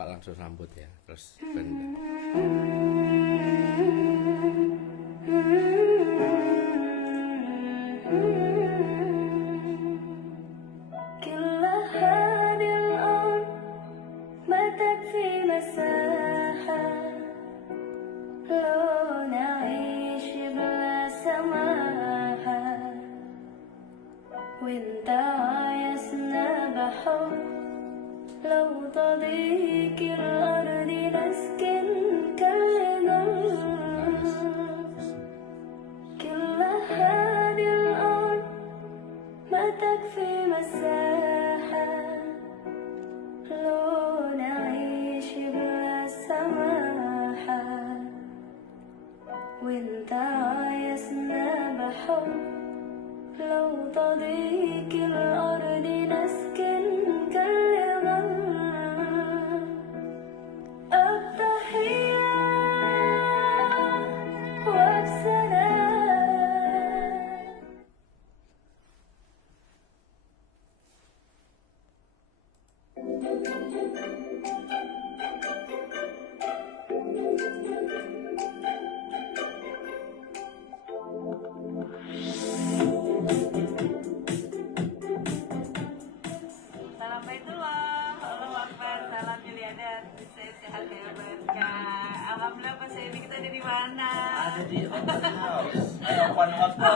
Bapak langsung sambut ya, terus benda. لو تضيق الأرض نسكن كالغل كل هذه الأرض ما تكفي مساحة لو نعيش بلا سماحة وانت عايزنا بحب لو تضيق الأرض نسكن كالغل التحية والسلام. Salam Baitullah, Allahu Akbar, salam Juliadan, saya sehat ya berkah. Alhamdulillah Pak Saidi, kita ada di mana? Ada di Opera House. Open House tuh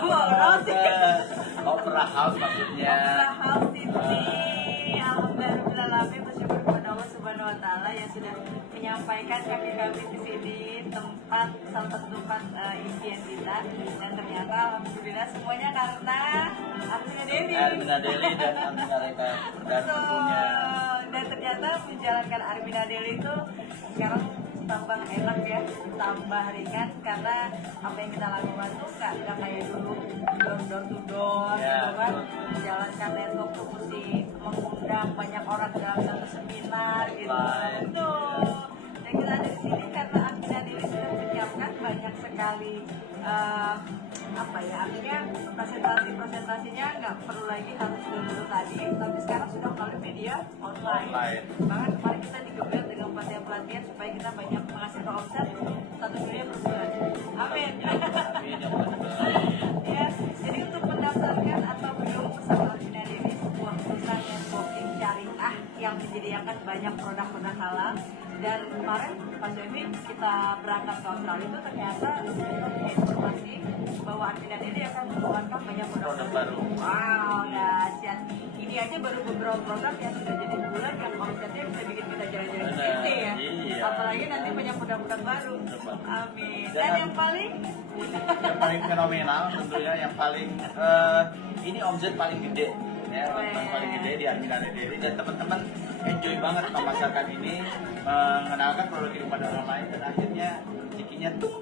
Opera House maksudnya. Opera House ini, alhamdulillah bersyukur kepada Allah Subhanahu Wa Taala yang sudah menyampaikan kami di sini tempat salah satu tempat impian kita, dan ternyata alhamdulillah semuanya karena Armina Deli. Armina Deli dan Armina Reka dan tentunya. Dan ternyata menjalankan Armina Deli itu sekarang tambah enak ya, tambah ringan karena apa yang kita lakukan tuh nggak kayak dulu door to door Ya, gitu kan, menjalankan network musik, mengundang banyak orang ke dalam satu seminar gitu. Live. Betul. Dan kita ada di sini karena Armina Deli sudah menyiapkan banyak sekali apa ya, artinya presentasinya nggak perlu lagi harus dulu tadi, tapi sekarang sudah melalui media online. Bahkan kemarin kita digeber dengan pelatihan supaya kita banyak menghasilkan omset 1 miliar per bulan. Amin. Amin ya Allah. Ya, jadi untuk mendaftarkan atau belum bersama Armina Deli, sebuah perusahaan networking syariah yang menyediakan banyak produk-produk halal. Dan kemarin Pak Jami kita berangkat ke Australia itu ternyata punya informasi bahwa Armina Deli akan mengeluarkan banyak produk baru. Wow, dahsyat. Ini aja baru beberapa produk yang sudah jadi bulan yang omsetnya bisa bikin kita jalan-jalan ke sini ya. Iya. Apalagi nanti banyak produk-produk baru. Amin. Dan Dan yang paling fenomenal tentunya yang paling ini omset paling gede ya, omset paling gede di Armina Deli, dan teman-teman enjoy banget memasarkan ini, mengenalkan produk ini pada orang lain, dan akhirnya rezekinya tung.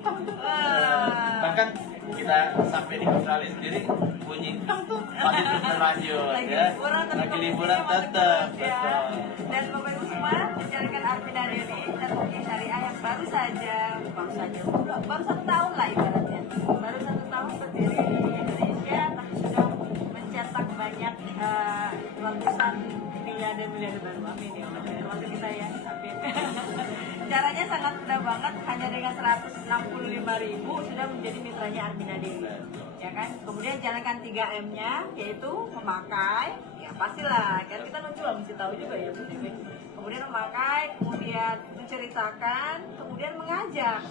Bahkan kita sampai di Australia sendiri bunyi tung masih terus berlanjut ya. Lagi liburan tetap. Ya. Dan Bapak Ibu semua menjalankan Armina Deli networking syariah yang baru saja baru 1 tahun lah ibaratnya, baru 1 tahun berdiri di Indonesia, tapi sudah mencetak banyak ratusan miliarder baru. Amin ya Allah. Waktu kita ya, amin. Caranya sangat mudah banget, hanya dengan 165.000 sudah menjadi mitranya Armina Deli. Ya kan? Kemudian jalankan 3M-nya, yaitu memakai, ya pastilah kan kita menjual mesti tahu juga ya Bu Dewi. Kemudian memakai, kemudian menceritakan, kemudian mengajak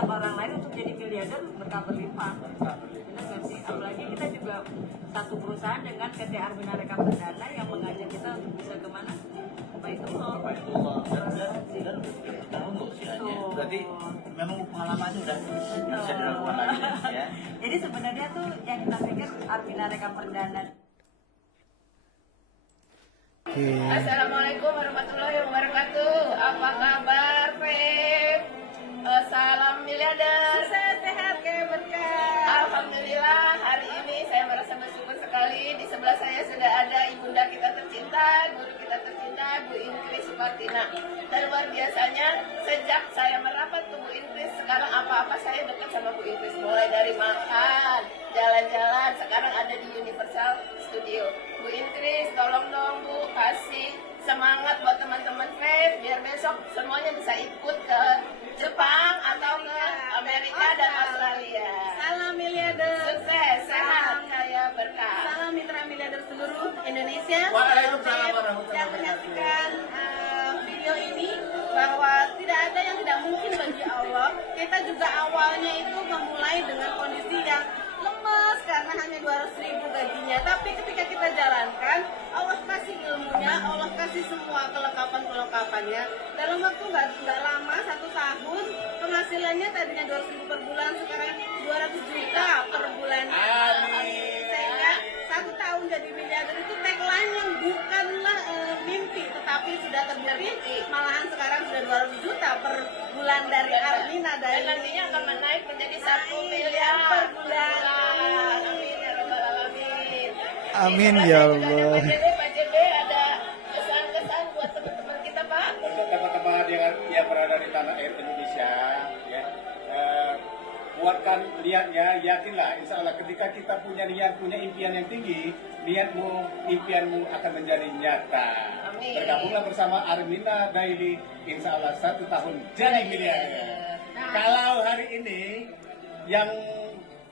orang lain untuk jadi miliarder berkah berlimpah. Benar nggak sih? Apalagi kita juga satu perusahaan dengan PT Armina Reka Perdana yang mengajak kita untuk bisa kemana? Baitullah. Dan udah 30 tahun loh usianya. Berarti memang pengalamannya udah bisa dilakukan lagi ya. Jadi sebenarnya tuh yang kita pikir Armina Reka Perdana. Assalamualaikum warahmatullahi wabarakatuh. Apa kabar, Feb? Salam miliarder. Sehat kayak berkah. Alhamdulillah, hari ini saya merasa bersyukur sekali. Di sebelah saya sudah ada ibunda kita tercinta, guru kita tercinta, Bu Inkris Supartina. Dan luar biasanya, sejak saya merapat ke Bu Inkris, sekarang apa-apa saya dekat sama Bu Inkris. Mulai dari makan, jalan-jalan, sekarang ada di Universal Studio. Bu Inkris, tolong dong Bu, kasih semangat buat teman-teman Vape biar besok semuanya bisa ikut ke Jepang atau ke Amerika dan Australia. Salam miliarder. Sukses, sehat, kaya berkah. Salam mitra miliarder seluruh Indonesia. Waalaikumsalam warahmatullahi Yang menyaksikan video ini bahwa tidak ada yang tidak mungkin bagi Allah. Kita juga awalnya itu memulai dengan kondisi yang lemes karena hanya 200.000 gajinya. Tapi ketika kita jalankan, Allah kasih ilmunya, Allah kasih semua kelengkapannya. Dalam waktu nggak lama, 1 tahun, penghasilannya tadinya 200.000 per bulan, sekarang 200 juta per bulan. Sehingga 1 tahun jadi miliarder itu tagline yang bukanlah mimpi, tetapi sudah terjadi. Malahan sekarang sudah 200 juta per bulan dari Armina Dan dari nantinya akan menaik menjadi 1 miliar per bulan. Amin ya rabbal alamin. Amin Terima ya kasih juga ada Allah. Pak JB ada kesan-kesan buat teman-teman kita Pak. Untuk teman-teman yang berada di tanah air Indonesia, ya, kuatkan niatnya, yakinlah, insya Allah ketika kita punya niat, punya impian yang tinggi, niatmu, impianmu akan menjadi nyata. Amin. Bergabunglah bersama Armina Daily, insya Allah 1 tahun jadi miliarder. Kalau hari ini yang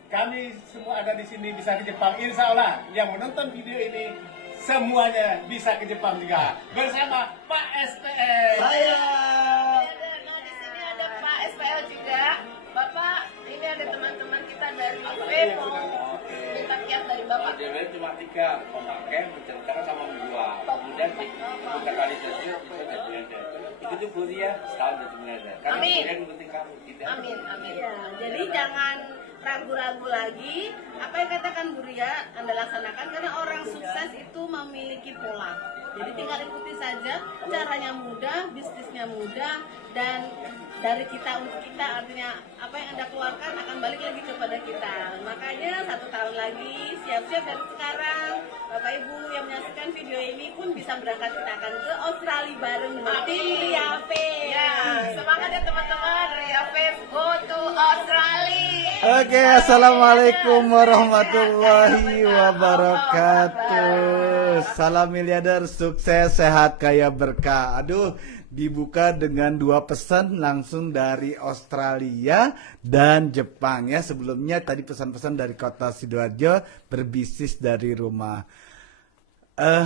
kami semua ada di sini bisa ke Jepang, insya Allah yang menonton video ini semuanya bisa ke Jepang juga bersama Pak SPL. Nah di sini ada Pak SPL juga. Bapak, ini ada teman-teman kita dari Vape mau minta kiat dari Bapak. Jadi cuma 3 memakai, menceritakan sama menjual. Kemudian kita kali bisa jadi miliarder. Itu tuh ya setahun jadi miliarder. Karena Amin. kemudian penting kamu. Tidak. Amin, amin. Ya, jadi jangan ragu-ragu lagi. Apa yang katakan Bu Ria, Anda laksanakan karena orang sukses itu memiliki pola. Jadi tinggal ikuti saja, caranya mudah, bisnisnya mudah, dan dari kita untuk kita, artinya apa yang Anda keluarkan akan balik lagi kepada kita. Makanya 1 tahun lagi, siap-siap dari sekarang, Bapak Ibu yang menyaksikan video ini pun bisa berangkat, kita akan ke Australia bareng dengan tim Ria Vape. Ya, semangat ya teman-teman. Ria Vape go to Australia. Oke, assalamualaikum warahmatullahi wabarakatuh. Salam miliarder, sukses, sehat, kaya berkah. Aduh, dibuka dengan 2 pesan langsung dari Australia dan Jepang ya. Sebelumnya tadi pesan-pesan dari kota Sidoarjo, berbisnis dari rumah.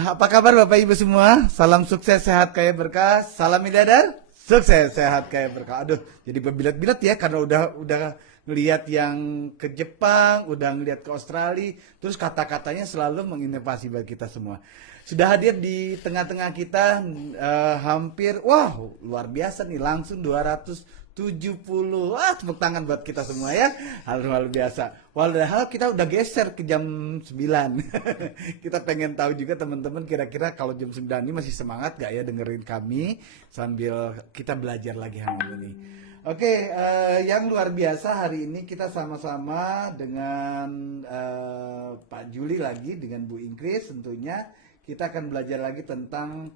Apa kabar Bapak Ibu semua? Salam sukses, sehat, kaya berkah. Salam miliarder, sukses, sehat, kaya berkah. Aduh, jadi berbilat-bilat ya karena udah ngelihat yang ke Jepang, udah ngelihat ke Australia, terus kata-katanya selalu menginovasi bagi kita semua. Sudah hadir di tengah-tengah kita hampir, wow, luar biasa nih, langsung 270. Wah, tepuk tangan buat kita semua ya. Hal luar biasa. Padahal kita udah geser ke jam 9. Kita pengen tahu juga teman-teman kira-kira kalau jam 9 ini masih semangat gak ya dengerin kami sambil kita belajar lagi harmoni. Oke, yang luar biasa hari ini kita sama-sama dengan Pak Juli lagi, dengan Bu Ingkris tentunya. Kita akan belajar lagi tentang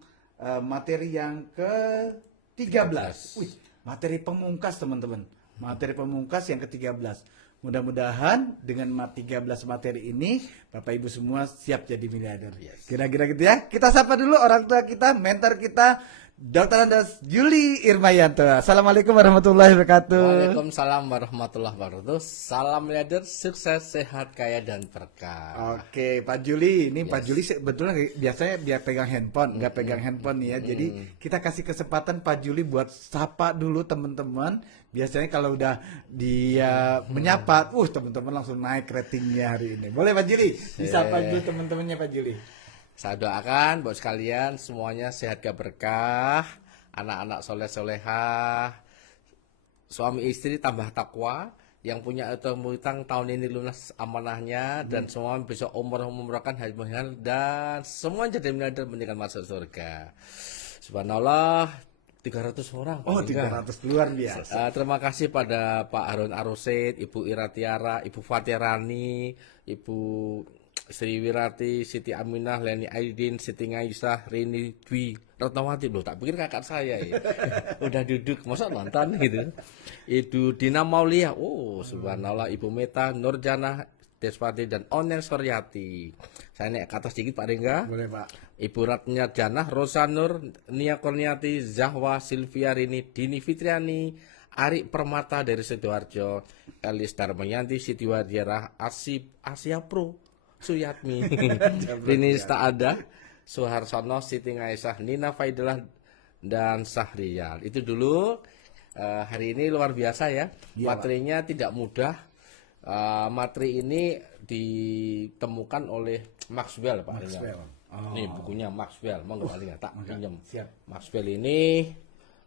materi yang ke-13. Wih, materi pemungkas teman-teman. Materi pemungkas yang ke-13. Mudah-mudahan dengan 13 materi ini Bapak Ibu semua siap jadi miliarder. Kira-kira gitu ya. Kita sapa dulu orang tua kita, mentor kita, Dr. Andes Juli Irmayanto. Assalamualaikum warahmatullahi wabarakatuh. Waalaikumsalam warahmatullahi wabarakatuh. Salam miliarder, sukses, sehat, kaya dan berkah. Oke, Pak Juli, ini Pak Juli sebetulnya biasanya dia pegang handphone, nggak pegang handphone nih ya. Jadi kita kasih kesempatan Pak Juli buat sapa dulu teman-teman. Biasanya kalau udah dia menyapa, teman-teman langsung naik ratingnya hari ini. Boleh Pak Juli, disapa dulu teman-temannya Pak Juli. Saya doakan buat sekalian semuanya sehat gak berkah, anak-anak soleh-solehah, suami istri tambah takwa, yang punya utang tahun ini lunas amanahnya, dan semua besok umrahkan haji dan semua jadi miliarder meninggal masuk surga. Subhanallah, 300 orang. Oh, 300 luar biasa. Terima kasih pada Pak Harun Arusid, Ibu Ira Tiara, Ibu Fatirani, Ibu Sri Wirati, Siti Aminah, Leni Aidin, Siti Ngaisah, Rini Dwi Retnawati. Loh, tak pikir kakak saya ya. Udah duduk, masa nonton gitu. Ibu Dina Mauliah, subhanallah, Ibu Meta, Nurjana, Despati dan Onen Suryati. Saya naik ke atas sedikit Pak Ringga. Boleh Pak. Ibu Ratnya Janah, Rosanur, Nia Kurniati, Zahwa, Silvia Rini, Dini Fitriani, Ari Permata dari Sidoarjo, Elis Darmayanti, Siti Wadiarah, Asia Pro, Suyatmi, Rini Staada, Suharsono, Siti Aisyah, Nina Faidalah, dan Sahrial. Itu dulu. Hari ini luar biasa ya. Iya, Materinya tidak mudah. Materi ini ditemukan oleh Maxwell Pak Ringa. Maxwell. Oh. Nih bukunya Maxwell, mau nggak Pak Ringa? Tak pinjam. Siap. Maxwell ini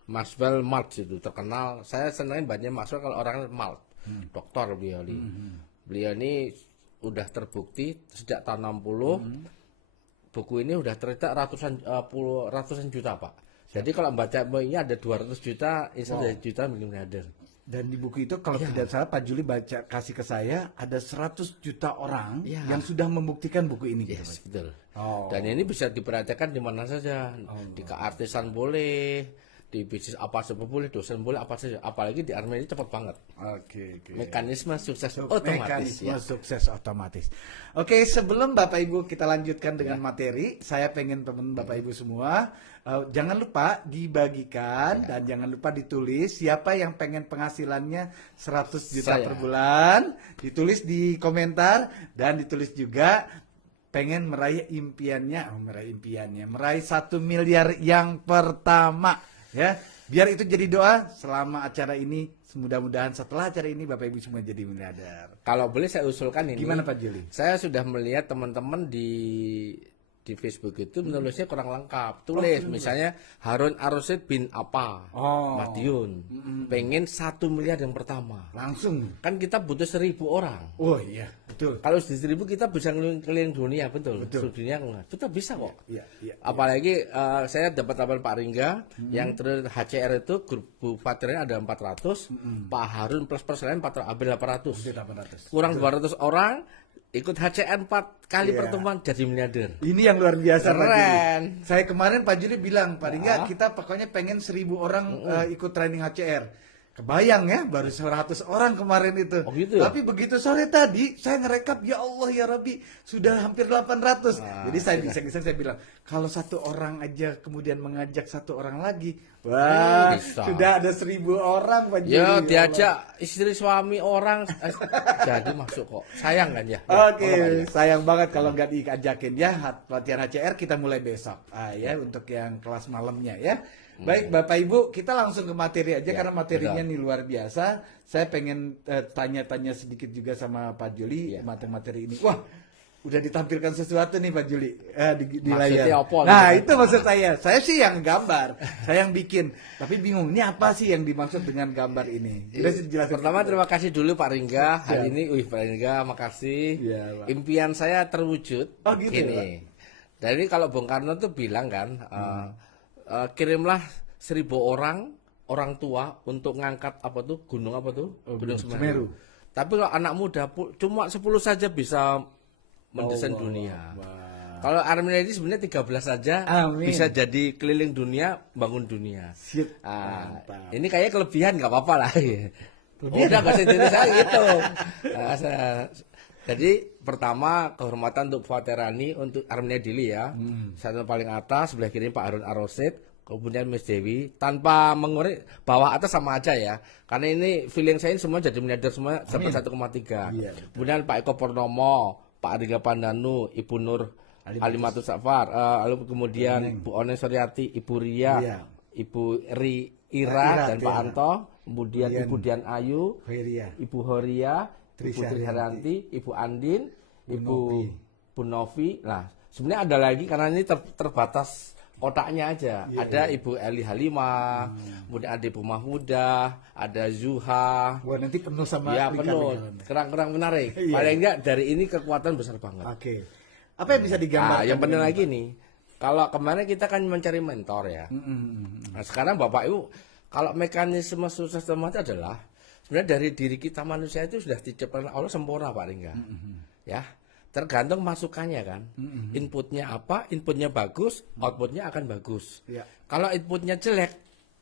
Maxwell Maltz itu terkenal. Saya senangin banyak Maxwell kalau orang Maltz. Dokter beliau ini. Beliau ini udah terbukti sejak tahun 60. Buku ini udah tercetak ratusan juta Pak. Jadi kalau baca ini ada 200 juta, insya Allah juta miliarder. Dan di buku itu kalau tidak salah Pak Juli baca kasih ke saya ada 100 juta orang yang sudah membuktikan buku ini. Yes, betul. Oh. Dan ini bisa diperhatikan di mana saja. Di keartisan boleh, di bisnis apa saja boleh, dosen boleh, apa saja. Apalagi di Armenia cepat banget. Oke. Mekanisme sukses otomatis. Mekanisme Ya. sukses otomatis. Oke, sebelum Bapak Ibu kita lanjutkan dengan materi, saya pengen teman Bapak Ibu semua jangan lupa dibagikan dan jangan lupa ditulis siapa yang pengen penghasilannya 100 juta per bulan, ditulis di komentar dan ditulis juga pengen meraih impiannya, meraih 1 miliar yang pertama ya. Biar itu jadi doa selama acara ini, mudah-mudahan setelah acara ini Bapak Ibu semua jadi miliarder. Kalau boleh saya usulkan ini. Gimana Pak Juli? Saya sudah melihat teman-teman di Facebook itu menulisnya kurang lengkap. Tulis misalnya Harun Ar-Rasyid bin apa? Madiun. Pengen 1 miliar yang pertama. Langsung. Kan kita butuh 1.000 orang. Oh iya, betul. Kalau 1.000 kita bisa keliling dunia, betul. Seluruh dunia kita bisa kok. Iya. Apalagi saya dapat laporan Pak Ringga yang HCR itu grup Bupatirnya ada 400, Pak Harun plus lain 400, hampir 800. Kurang 200 orang ikut HCR 4 kali pertemuan jadi miliarder. Ini yang luar biasa Pak Juli. Keren. Saya kemarin Pak Juli bilang, Pak Ringga kita pokoknya pengen 1.000 orang ikut training HCR. Kebayang ya, baru 100 orang kemarin itu. Oh gitu ya? Tapi begitu sore tadi, saya ngerekap, ya Allah ya Rabbi, sudah hampir 800. Jadi saya bisa saya bilang, kalau 1 orang aja kemudian mengajak 1 orang lagi, wah, Bisa. sudah ada 1.000 orang Pak Juli. Ya diajak istri suami orang jadi masuk kok. Sayang kan ya. Oke, sayang banget kalau nggak diajakin ya. Latihan HCR kita mulai besok. Ya untuk yang kelas malamnya ya. Baik Bapak Ibu, kita langsung ke materi aja karena materinya nih luar biasa. Saya pengen tanya-tanya sedikit juga sama Pak Juli materi ini. Wah, udah ditampilkan sesuatu nih Pak Juli di layar. apa? Nah, itu maksud saya. Saya sih yang gambar, saya yang bikin. Tapi bingung, ini apa sih yang dimaksud dengan gambar ini? Udah dijelaskan. Pertama terima kasih dulu Pak Ringga. Hari ini Pak Ringga makasih. Iya, Pak. Impian saya terwujud. Oh, gitu ya, Pak? Ini. Dari kalau Bung Karno tuh bilang kan, kirimlah 1.000 orang tua untuk ngangkat apa tuh gunung apa tuh? Gunung Semeru. Tapi kalau anak muda cuma 10 saja bisa mendesain dunia. Kalau Armenia ini sebenarnya 13 saja bisa jadi keliling dunia, bangun dunia. Sip. Ini kayaknya kelebihan nggak apa-apa lah. Udah bahasa Indonesia gitu. Jadi pertama kehormatan untuk Fuaterani untuk Armenia Dili ya. Satu paling atas sebelah kiri Pak Harun Ar-Rasyid. Kemudian Miss Dewi tanpa mengurangi bawah atas sama aja ya karena ini feeling saya ini semua jadi miliarder semua sampai 1,3. Kemudian Pak Eko Purnomo, Pak Ringga Pandanu, Ibu Nur Alimatus Safar, lalu kemudian Bu Onen Suryati, Ibu Ria, Ibu Ira dan Pak Anto, kemudian Ibu Dian Ayu, Ibu Horia, Ibu Triharanti, Ibu Andin, Ibu Novi. Nah sebenarnya ada lagi karena ini terbatas kotaknya aja. Ada Ibu Eli Halimah, kemudian ada Ibu Mahmudah, ada Zuha. Wah, nanti penuh sama ya penuh, kerang-kerang menarik. Paling enggak dari ini kekuatan besar banget. Oke. Apa yang bisa digambarkan? Yang penting lagi nih, kalau kemarin kita kan mencari mentor ya. Nah, sekarang Bapak Ibu, kalau mekanisme sukses teman adalah sebenarnya dari diri kita manusia itu sudah diciptakan Allah sempurna Pak Ringga. Ya. Tergantung masukannya kan. Inputnya apa? Inputnya bagus, outputnya akan bagus. Kalau inputnya jelek,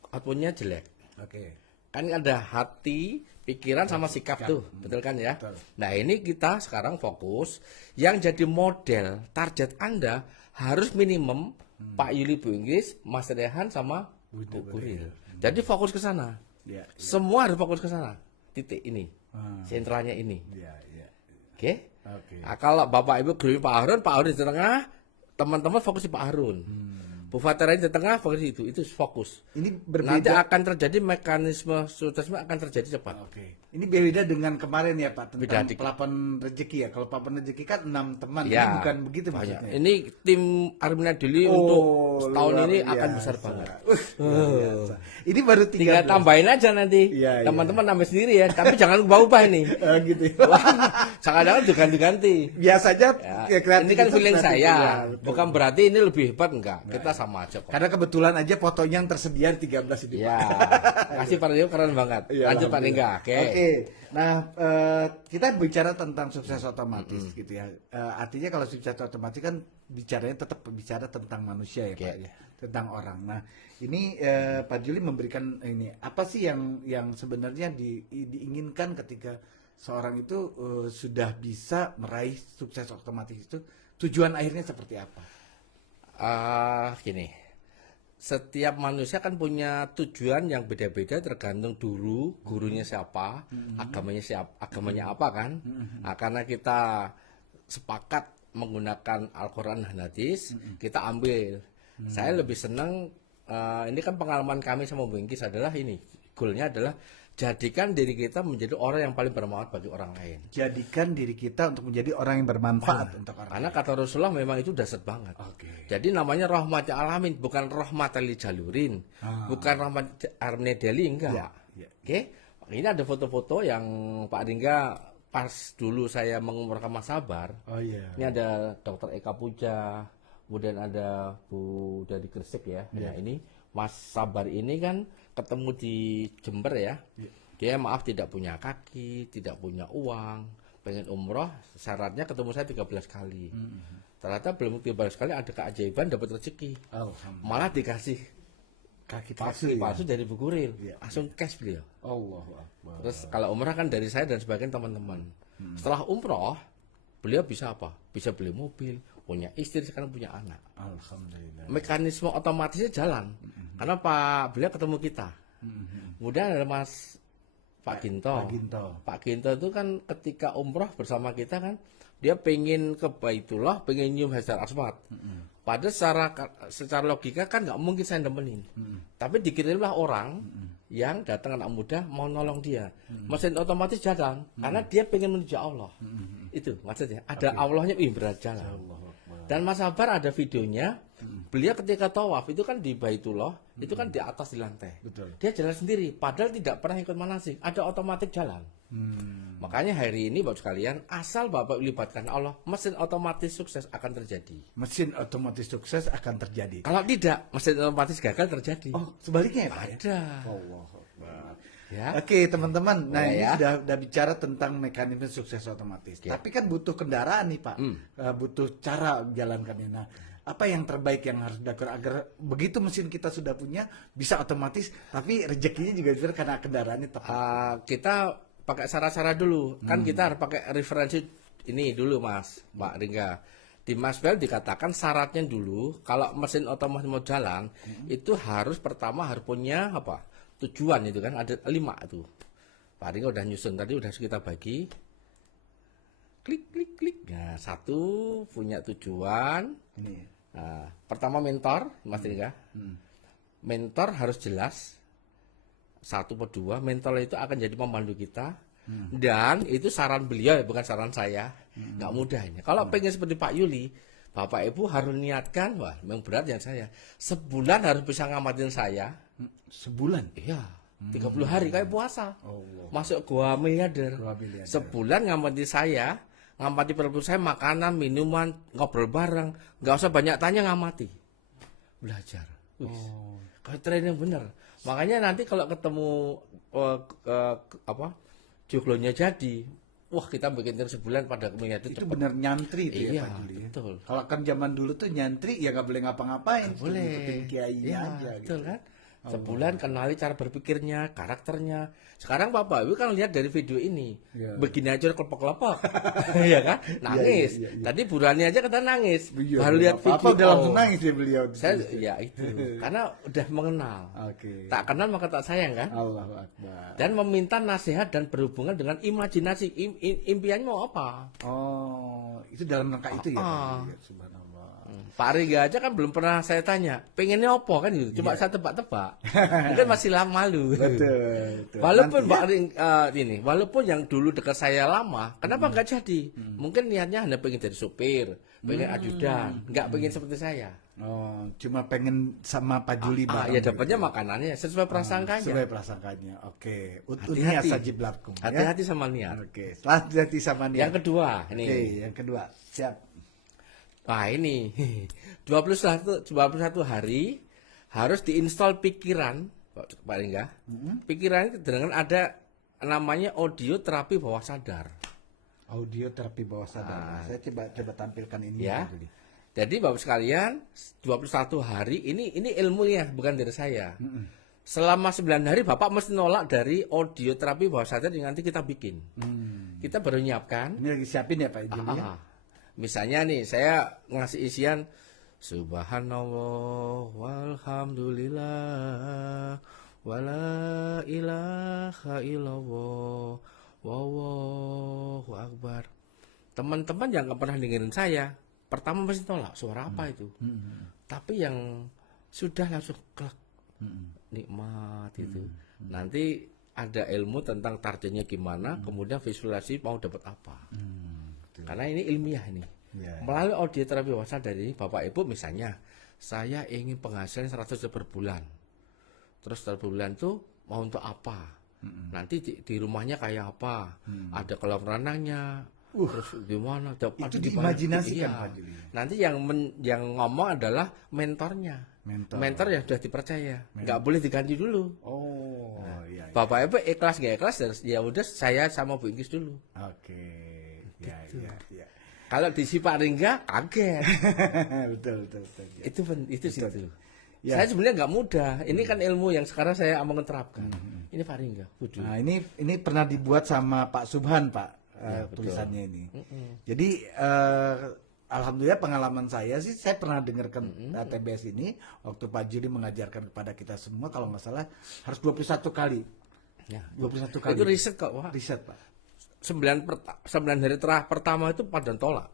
outputnya jelek. Oke. Kan ada hati, pikiran sama sikap tuh, betul kan ya? Betul. Nah, ini kita sekarang fokus yang jadi model target Anda harus minimum Pak Yuli Bu Inggris, Mas Rehan sama Bu Kuril. Jadi fokus ke sana. Ya, Semua harus fokus ke sana. Titik ini. Ah. Sentralnya ini. ya, ya. Oke? Oke. Nah, kalau Bapak Ibu guru Pak Harun di tengah, teman-teman fokus di Pak Harun. Bu Fatera di tengah fokus di itu fokus. Ini Nanti berbeda. akan terjadi mekanisme suksesnya akan terjadi cepat. Oke. Ini beda dengan kemarin ya Pak Beda tentang dikit. pelapan rezeki ya. Kalau pelapan rezeki kan 6 teman. Ini Ya, bukan begitu banyak. maksudnya. Ini tim Armina Deli Oh, untuk setahun luar ini akan biasa. besar banget. Luar biasa. Ini baru 13. Tinggal tambahin aja nanti. Iya, iya. Teman-teman nambah sendiri ya. Tapi jangan ubah-ubah ini. Gitu. Jangan-jangan diganti-ganti. Biasanya Ya, kreativitas ini kan feeling kreatif, saya, ya, betul. bukan berarti ini lebih hebat enggak. Kita sama aja kok. Karena kebetulan aja fotonya yang tersedia 13 ini. Ya, kasih Pak Rio keren banget. Iya, Lanjut Pak Ningga, oke. Oke. Nah, kita bicara tentang sukses otomatis gitu ya. Artinya kalau sukses otomatis kan bicaranya tetap bicara tentang manusia ya Oke. Pak ya, tentang orang. Nah, ini Pak Juli memberikan ini apa sih yang sebenarnya diinginkan ketika seorang itu sudah bisa meraih sukses otomatis itu tujuan akhirnya seperti apa? Gini. Setiap manusia kan punya tujuan yang beda-beda tergantung dulu gurunya siapa, agamanya apa kan. Nah, karena kita sepakat menggunakan Al-Quran dan Hadis, kita ambil. Saya lebih senang, ini kan pengalaman kami sama Bu Ingkis adalah ini, goalnya adalah jadikan diri kita menjadi orang yang paling bermanfaat bagi orang lain. Jadikan diri kita untuk menjadi orang yang bermanfaat untuk orang. Karena kata Rasulullah memang itu dasar banget. Oke. Jadi namanya rahmatil alamin, bukan rahmatil jalurin, bukan rahmat armne deli, enggak. Ya, ya. Oke, ini ada foto-foto yang Pak Ringga pas dulu saya mengumrohkan Mas Sabar. Oh iya. Ini ada Dr. Eka Puja, kemudian ada Bu dari Gresik ya. Nah, ini Mas Sabar ini kan ketemu di Jember ya. Dia maaf tidak punya kaki, tidak punya uang, pengen umroh, syaratnya ketemu saya 13 kali. Ternyata belum 13 kali ada keajaiban dapat rezeki. Alhamdulillah. Malah dikasih Kaki kaki palsu. palsu dari Bu Kuril. Iya. Langsung cash beliau. Allahu Akbar. Terus kalau umrah kan dari saya dan sebagian teman-teman. Setelah umroh, beliau bisa apa? Bisa beli mobil, punya istri, sekarang punya anak. Alhamdulillah. Mekanisme otomatisnya jalan. Karena beliau ketemu kita. Kemudian ada Pak Ginto. Pak Ginto. Pak Ginto itu kan ketika umroh bersama kita kan, dia pengen ke Baitullah, pengen nyium Hajar Aswad. Padahal secara logika kan nggak mungkin saya nemenin. Tapi dikirimlah orang yang datang anak muda mau nolong dia. Mesin otomatis jalan karena dia pengen menuju Allah. Itu maksudnya. Ada Allahnya berjalan. Dan Mas Sabar ada videonya. Beliau ketika tawaf itu kan di Baitullah, itu kan di atas di lantai. Betul. Dia jalan sendiri, padahal tidak pernah ikut manasik. Ada otomatis jalan. Makanya hari ini Bapak sekalian, asal Bapak libatkan Allah, mesin otomatis sukses akan terjadi. Mesin otomatis sukses akan terjadi. Kalau tidak, mesin otomatis gagal terjadi. Oh, sebaliknya ya Pak ya? Ada. Allahu Akbar. Ya. Oke teman-teman, nah Boleh ini ya. sudah bicara tentang mekanisme sukses otomatis. Ya. Tapi kan butuh kendaraan nih Pak, butuh cara jalankannya. Nah, apa yang terbaik yang harus dilakukan agar begitu mesin kita sudah punya bisa otomatis, tapi rezekinya juga bisa karena kendaraannya tepat. Kita pakai cara-cara dulu. Kan kita harus pakai referensi ini dulu Mas, Pak Ringga. Di Masbel dikatakan syaratnya dulu, kalau mesin otomatis mau jalan, itu harus pertama harus punya apa? Tujuan itu kan, ada 5 itu. Pak Ringga udah nyusun tadi, udah kita bagi. Klik, klik, klik. Nah, 1 punya tujuan. Ini. Nah, pertama mentor, Mas Ringga. Mentor harus jelas. 1 per 2, mentor itu akan jadi pemandu kita. Dan itu saran beliau, bukan saran saya. Nggak mudah ini. Kalau pengen seperti Pak Yuli, Bapak Ibu harus niatkan, wah memang berat yang saya. Sebulan harus bisa ngamatin saya. Sebulan. Iya, 30 hari kayak puasa. Allah. Masuk gua miliarder. Gua miliarder. Sebulan ngamati saya, ngamati perlu saya makanan, minuman, ngobrol bareng, nggak usah banyak tanya ngamati. Belajar. Kayak training bener. Makanya nanti kalau ketemu joglonya jadi, wah kita bikin sebulan pada miliarder Itu cepet. benar nyantri itu Iya, ya Pak Juli. Ya? betul. Kalau kan zaman dulu tuh nyantri ya nggak boleh ngapa-ngapain, Boleh. ngikutin kiainya Iya, aja. betul gitu. kan? Sebulan kenali cara berpikirnya, karakternya. Sekarang Bapak Ibu kan lihat dari video ini. Ya. Begini aja kelepek-kelepek. Iya kan? Nangis. iya. Tadi Burani aja kata nangis. Iya, Baru lihat apa video. udah langsung nangis ya beliau. Saya ya itu. Karena udah mengenal. Oke. Tak kenal maka tak sayang kan? Allahu Akbar. Dan meminta nasihat dan berhubungan dengan imajinasi. Impiannya mau apa? Oh, itu dalam rangka itu ya. Ah. Pak? Ya, subhanallah. Pak Riga aja kan belum pernah saya tanya, pengennya apa kan gitu. Cuma saya tebak-tebak. Mungkin masih lama malu. Betul. Walaupun Nanti Pak Ring ini, walaupun yang dulu dekat saya lama, kenapa nggak jadi? Mungkin niatnya hanya pengen jadi supir, pengen ajudan, nggak pengen seperti saya. Oh, cuma pengen sama Pak Juli bareng Ya dapatnya gitu. makanannya sesuai prasangkanya. Sesuai prasangkanya. Oke. Hati-hati. Niat sajib lakum. Ya? Hati-hati sama niat. Oke. Hati-hati sama niat. Yang kedua, ini. Oke, yang kedua. Siap. Wah ini 21 hari harus diinstal pikiran, Pak Ringga. Pikiran itu dengan ada namanya audio terapi bawah sadar. Audio terapi bawah sadar. Saya coba tampilkan ini Ya. Pak Juli. Jadi Bapak sekalian 21 hari ini ilmunya bukan dari saya. Selama 9 hari Bapak mesti nolak dari audio terapi bawah sadar yang nanti kita bikin. Kita baru nyiapkan. Ini lagi siapin ya Pak Juli ya. Misalnya nih saya ngasih isian Subhanallah walhamdulillah wala ilaha illallah wallahu akbar. Teman-teman yang nggak pernah dengerin saya, pertama pasti tolak suara apa itu. Tapi yang sudah langsung klek nikmat itu. Nanti ada ilmu tentang targetnya gimana, kemudian visualisasi mau dapat apa. Karena ini ilmiah ini. Ya. Melalui audio terapi bawah sadar ini, Bapak Ibu misalnya, saya ingin penghasilan 100 juta per bulan. Terus per bulan tuh mau untuk apa? Nanti di rumahnya kayak apa? Ada kolam renangnya. Terus gimana? Itu diimajinasikan Iya. Pak Juli. Nanti yang ngomong adalah mentornya. Mentor yang sudah dipercaya. Nggak boleh diganti dulu. Oh, iya. Bapak Ibu ikhlas nggak ikhlas, ya udah saya sama Bu Inggris dulu. Oke. Ya. Kalau di si Pak Ringga kaget. betul. Ya. itu sih itu. Ya. Saya sebenarnya nggak mudah. Ini kan ilmu yang sekarang saya mau menerapkan. Ini Pak Ringga. Waduh. Nah, ini pernah dibuat sama Pak Subhan, Pak, betul. tulisannya ini. Jadi alhamdulillah pengalaman saya sih, saya pernah dengarkan TBS ini waktu Pak Juli mengajarkan kepada kita semua, kalau nggak salah harus 21 kali. Ya. 21 kali. Itu riset kok, Wah. Riset, Pak. 9 hari pertama itu pada tolak.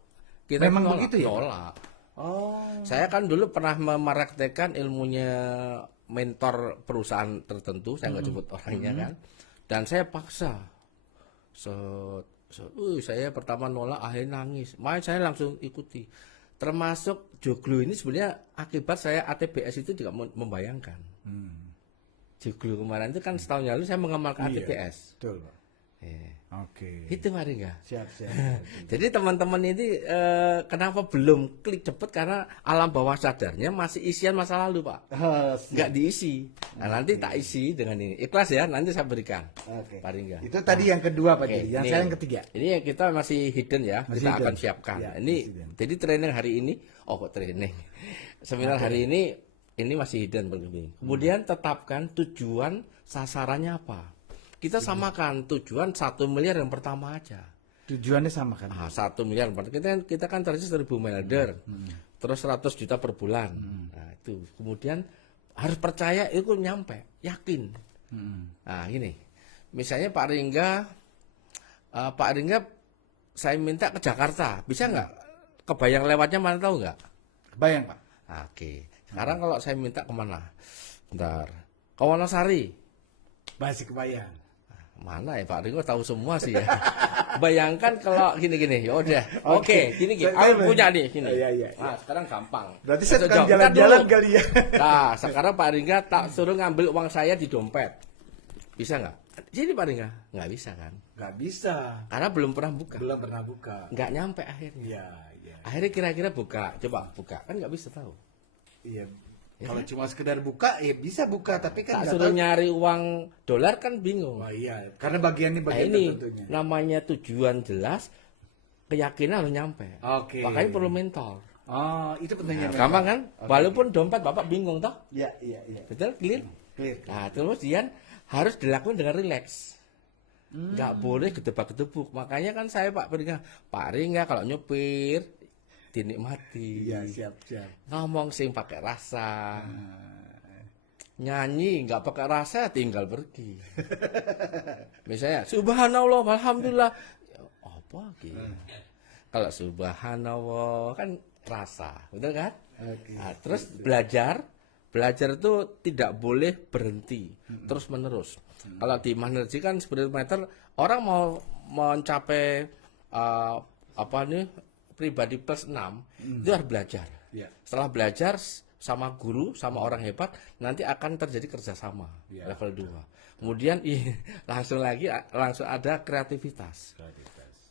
Kita Memang tolak, begitu ya, Pak? Tolak. Oh. Saya kan dulu pernah mempraktekkan ilmunya mentor perusahaan tertentu, saya nggak sebut orangnya kan. Dan saya paksa. Saya pertama nolak, akhirnya nangis. Makanya saya langsung ikuti. Termasuk joglo ini sebenarnya akibat saya ATBS itu juga membayangkan. Joglo kemarin itu kan setahun lalu saya mengamalkan Iya, ATBS. betul, Pak. Eh, Oke. Itu Mari enggak? Siap. Jadi teman-teman ini kenapa belum klik cepet, karena alam bawah sadarnya masih isian masa lalu Pak, nggak diisi. Nah nanti tak isi dengan ini, ikhlas ya, nanti saya berikan. Oke. Pak Ringga. Itu tadi yang kedua Pak Oke, Juli. Yang ini- saya yang ketiga. Ini yang kita masih hidden ya, Masih kita hidden. akan siapkan. Ya, Ini masih hidden. jadi training hari ini, kok training? Seminar hari ini masih hidden Pak Ringga. Kemudian tetapkan tujuan sasarannya apa. Kita samakan tujuan 1 miliar yang pertama aja. Tujuannya sama kan? 1 miliar kita kan target 1.000 miliarder, terus 100 juta per bulan. Nah itu kemudian harus percaya itu nyampe, yakin. Nah gini, misalnya Pak Ringga, saya minta ke Jakarta, bisa nggak? Kebayang lewatnya mana tahu nggak? Bayang Pak. Oke, sekarang kalau saya minta kemana? Bentar, ke Wonosari. Masih kebayang. Mana ya Pak Ringo tahu semua sih ya. Bayangkan kalau gini-gini, ya udah. Oke, gini. Saya Aku punya nih gini. Iya. Nah, sekarang gampang. Berarti saya Atau tukang jawab, jalan-jalan "Bentar dulu." kali ya. Nah, sekarang Pak Ringga tak suruh ngambil uang saya di dompet. Bisa nggak? Jadi Pak Ringga nggak bisa kan? Nggak bisa. Karena belum pernah buka. Belum pernah buka. Nggak nyampe akhirnya. Iya. Akhirnya kira-kira buka. Coba buka. Kan nggak bisa tahu. Iya. Kalau cuma sekedar buka, ya bisa buka, tapi kan Tak nggak suruh tahu. nyari uang dolar kan bingung. Oh iya, karena bagian ini Nah, bagian ini tertentunya. namanya tujuan jelas, keyakinan harus nyampe. Oke. Makanya perlu mentor. Oh, itu pentingnya. Nah, gampang kan? Oke. Walaupun dompet Bapak bingung toh? Iya. Betul, clear? Clear. Nah, kemudian harus dilakukan dengan rileks. Nggak boleh gedebak-gedebuk. Makanya kan saya Pak Ringga kalau nyopir dinikmati. Iya, siap. Ngomong sing pakai rasa. Nyanyi nggak pakai rasa tinggal pergi. Misalnya subhanallah alhamdulillah. Apa gitu. Kalau subhanallah kan rasa, betul kan? Oke. Nah, terus belajar itu tidak boleh berhenti terus menerus. Kalau di Mahnerji kan speedometer orang mau mencapai pribadi plus 6 itu harus belajar. Iya. Setelah belajar sama guru, sama orang hebat, nanti akan terjadi kerjasama level 2. Kemudian langsung ada kreativitas.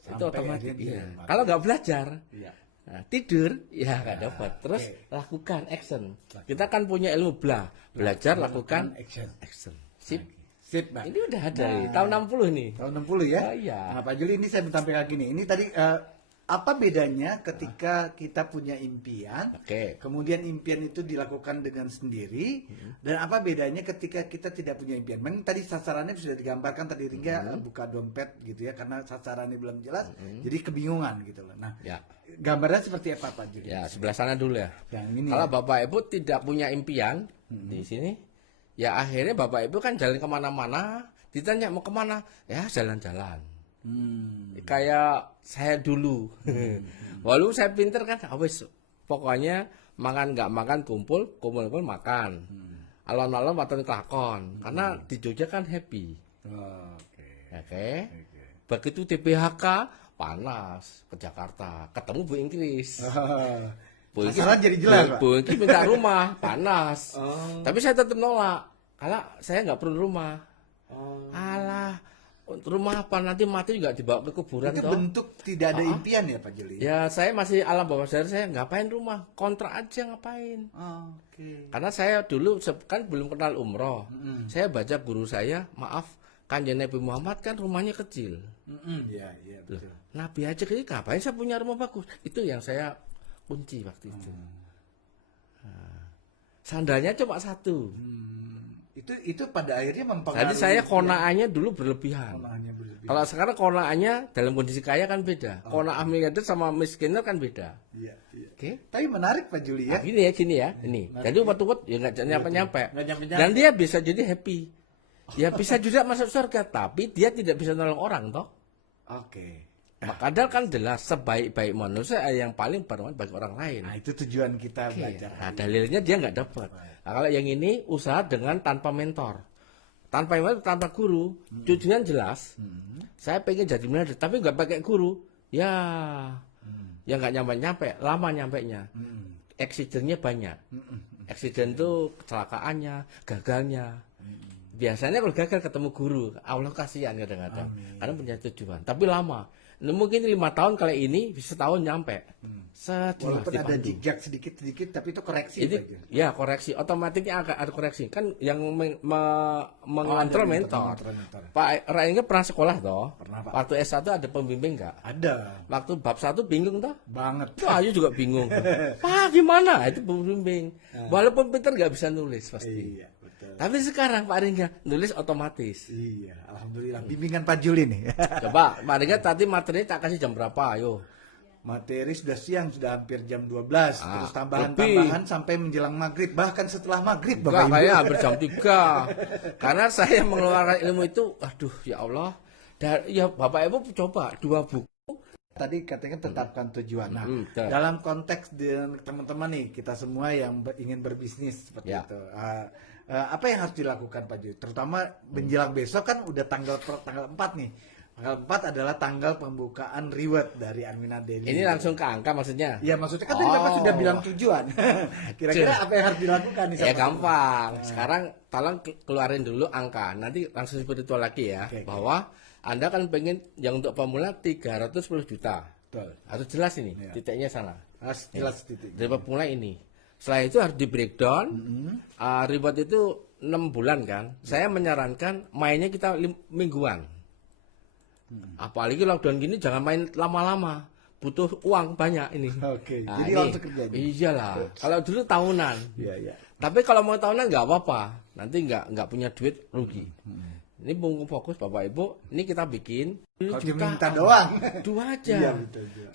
Itu Sampai otomatis. akhirnya Iya. dia Kalau nggak belajar, Iya. nah, tidur, ya nggak dapat. Terus lakukan action. Kita kan punya ilmu belajar, lakukan action. Sip. Sip, Pak. Ini udah ada nih, tahun 60 nih. Tahun 60 ya? Oh, iya. Nah, Pak Juli ini saya tampilkan gini. Ini tadi apa bedanya ketika kita punya impian, Oke. kemudian impian itu dilakukan dengan sendiri, dan apa bedanya ketika kita tidak punya impian? Memang tadi sasarannya sudah digambarkan tadi Ringga buka dompet gitu ya, karena sasarannya belum jelas, jadi kebingungan gitu loh. Nah, Ya. gambarnya seperti apa Pak Juli? Ya, sebelah sana dulu ya. Yang ini. Kalau ya. Bapak Ibu tidak punya impian di sini, ya akhirnya Bapak Ibu kan jalan kemana-mana, ditanya mau kemana, ya jalan-jalan. Kayak saya dulu, walaupun saya pinter kan, wis pokoknya makan nggak makan kumpul makan. Alon-alon waton kelakon, karena di Jogja kan happy. Oke. Oke. Begitu di PHK panas ke Jakarta, ketemu Bu Inggris. Bu Inggris, Sasaran jadi jelas, Pak. Bu Inggris minta rumah, panas. Tapi saya tetap nolak. Kalau saya nggak perlu rumah. Alah, rumah apa nanti mati juga dibawa ke kuburan Itu toh. bentuk tidak ada impian ya Pak Juli? Ya saya masih alam bawah sadar, saya ngapain rumah, kontrak aja ngapain. Oke. Karena saya dulu kan belum kenal umroh. Saya baca guru saya, maaf, Kanjeng Nabi Muhammad kan rumahnya kecil. Iya, betul. Nabi aja kecil, ngapain saya punya rumah bagus? Itu yang saya kunci waktu itu. Nah, sandalnya cuma satu. Itu pada akhirnya mempengaruhi. Jadi saya konaannya dulu berlebihan. Konaannya berlebihan. Kalau sekarang konaannya dalam kondisi kaya kan beda. Konaah miliarder sama miskinnya kan beda. Iya. Oke. Tapi menarik Pak Juli ya. Nah, gini ya. Ini. Jadi waktu ya nggak nyampe-nyampe. Nggak nyampe-nyampe. Dan dia bisa jadi happy. Ya bisa juga masuk surga, tapi dia tidak bisa nolong orang toh. Oke. Padahal kan jelas sebaik-baik manusia yang paling bermanfaat bagi orang lain. Nah, itu tujuan kita Oke. belajar. Nah, dalilnya dia nggak dapat. Nah, kalau yang ini usaha dengan tanpa mentor, tanpa guru, tujuan jelas. Saya pengen jadi miliarder, tapi nggak pakai guru. Ya nggak nyampe, lama nyampenya. Accident-nya banyak. Accident itu kecelakaannya, gagalnya. Biasanya kalau gagal ketemu guru, Allah kasihan kadang-kadang, karena punya tujuan. Tapi lama. Nah, mungkin 5 tahun kali ini bisa setahun nyampe. Walaupun ada jejak sedikit-sedikit, tapi itu koreksi Ini Pak Juli. ya koreksi, otomatisnya ada koreksi. Kan yang mengontrol mentor. Pak Raingga pernah sekolah toh? Pernah, Pak. Waktu S1 ada pembimbing nggak? Ada Waktu bab 1 bingung toh? banget. Itu Ayu juga bingung. Pak gimana? Itu pembimbing. Walaupun pinter nggak bisa nulis pasti. Iya, betul. Tapi sekarang Pak Ringga nulis otomatis. Iya, alhamdulillah. Bimbingan Pak Juli nih. Coba Pak Ringga tadi materi tak kasih jam berapa? Ayo. Materi sudah siang, sudah hampir jam 12. Ah, Terus tambahan-tambahan sampai menjelang maghrib, bahkan setelah maghrib Bapak Enggak, Ibu. kayak hampir jam 3. Karena saya mengeluarkan ilmu itu, aduh ya Allah. Ya Bapak Ibu coba 2 buku. Tadi katanya tetapkan tujuan. Nah, betul. dalam konteks dengan teman-teman nih, kita semua yang ingin berbisnis seperti Ya. itu. Apa yang harus dilakukan Pak Juli? Terutama menjelang besok kan udah tanggal 4 nih. Tanggal 4 adalah tanggal pembukaan reward dari Armina Daily. Ini langsung ke angka maksudnya? Ya maksudnya kan tadi Bapak Oh. sudah bilang tujuan. Kira-kira apa yang harus dilakukan nih? Ya sama- gampang. Sekarang tolong keluarin dulu angka. Nanti langsung spiritual lagi ya. Oke. Bahwa Anda kan pengen yang untuk pemula 310 juta. Betul. Harus jelas ini, Ya. titiknya sana. Harus jelas titik. Dari pemula ini. Setelah itu harus di breakdown. Reward itu 6 bulan kan. Saya menyarankan mainnya kita mingguan. Apalagi lockdown gini jangan main lama-lama. butuh uang banyak ini. Oke, Nah, jadi ini, langsung kerja nih. iyalah. Kalau dulu tahunan. Iya, iya. Tapi kalau mau tahunan nggak apa-apa. Nanti nggak punya duit rugi. Ini mumpung fokus Bapak Ibu, ini kita bikin Kalau cuma jutaan. minta doang. Dua aja. Iya, betul juga.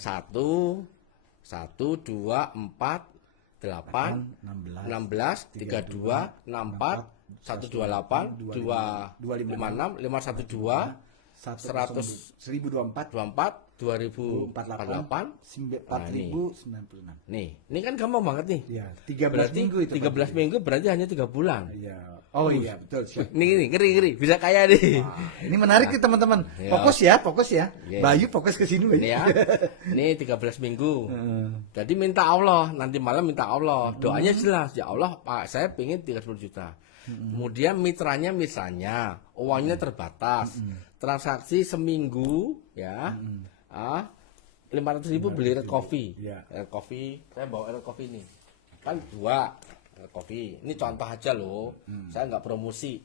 Satu, 2, 4, 8, 16, 32, 64, 128, 256, 512, 1024 24, 2048. 4096. Nih, ini kan gampang banget nih. Ya, 13 Berarti minggu itu. 13 minggu berarti hanya 3 bulan. Iya. Oh iya, betul. Siap. Nih, ngeri, bisa kaya nih. Ini menarik nih teman-teman. Iya. Fokus ya. Iya. Bayu fokus ke sini, Bayu. Ini ya. Ini 13 minggu. Jadi minta Allah, nanti malam minta Allah. Doanya jelas, ya Allah, Pak, saya pengen 30 juta. Kemudian mitranya misalnya uangnya terbatas. Transaksi seminggu ya. 500.000 beli red coffee. Iya. Red coffee, saya bawa red coffee ini. Kan 2 red coffee. Ini contoh aja loh. Saya nggak promosi.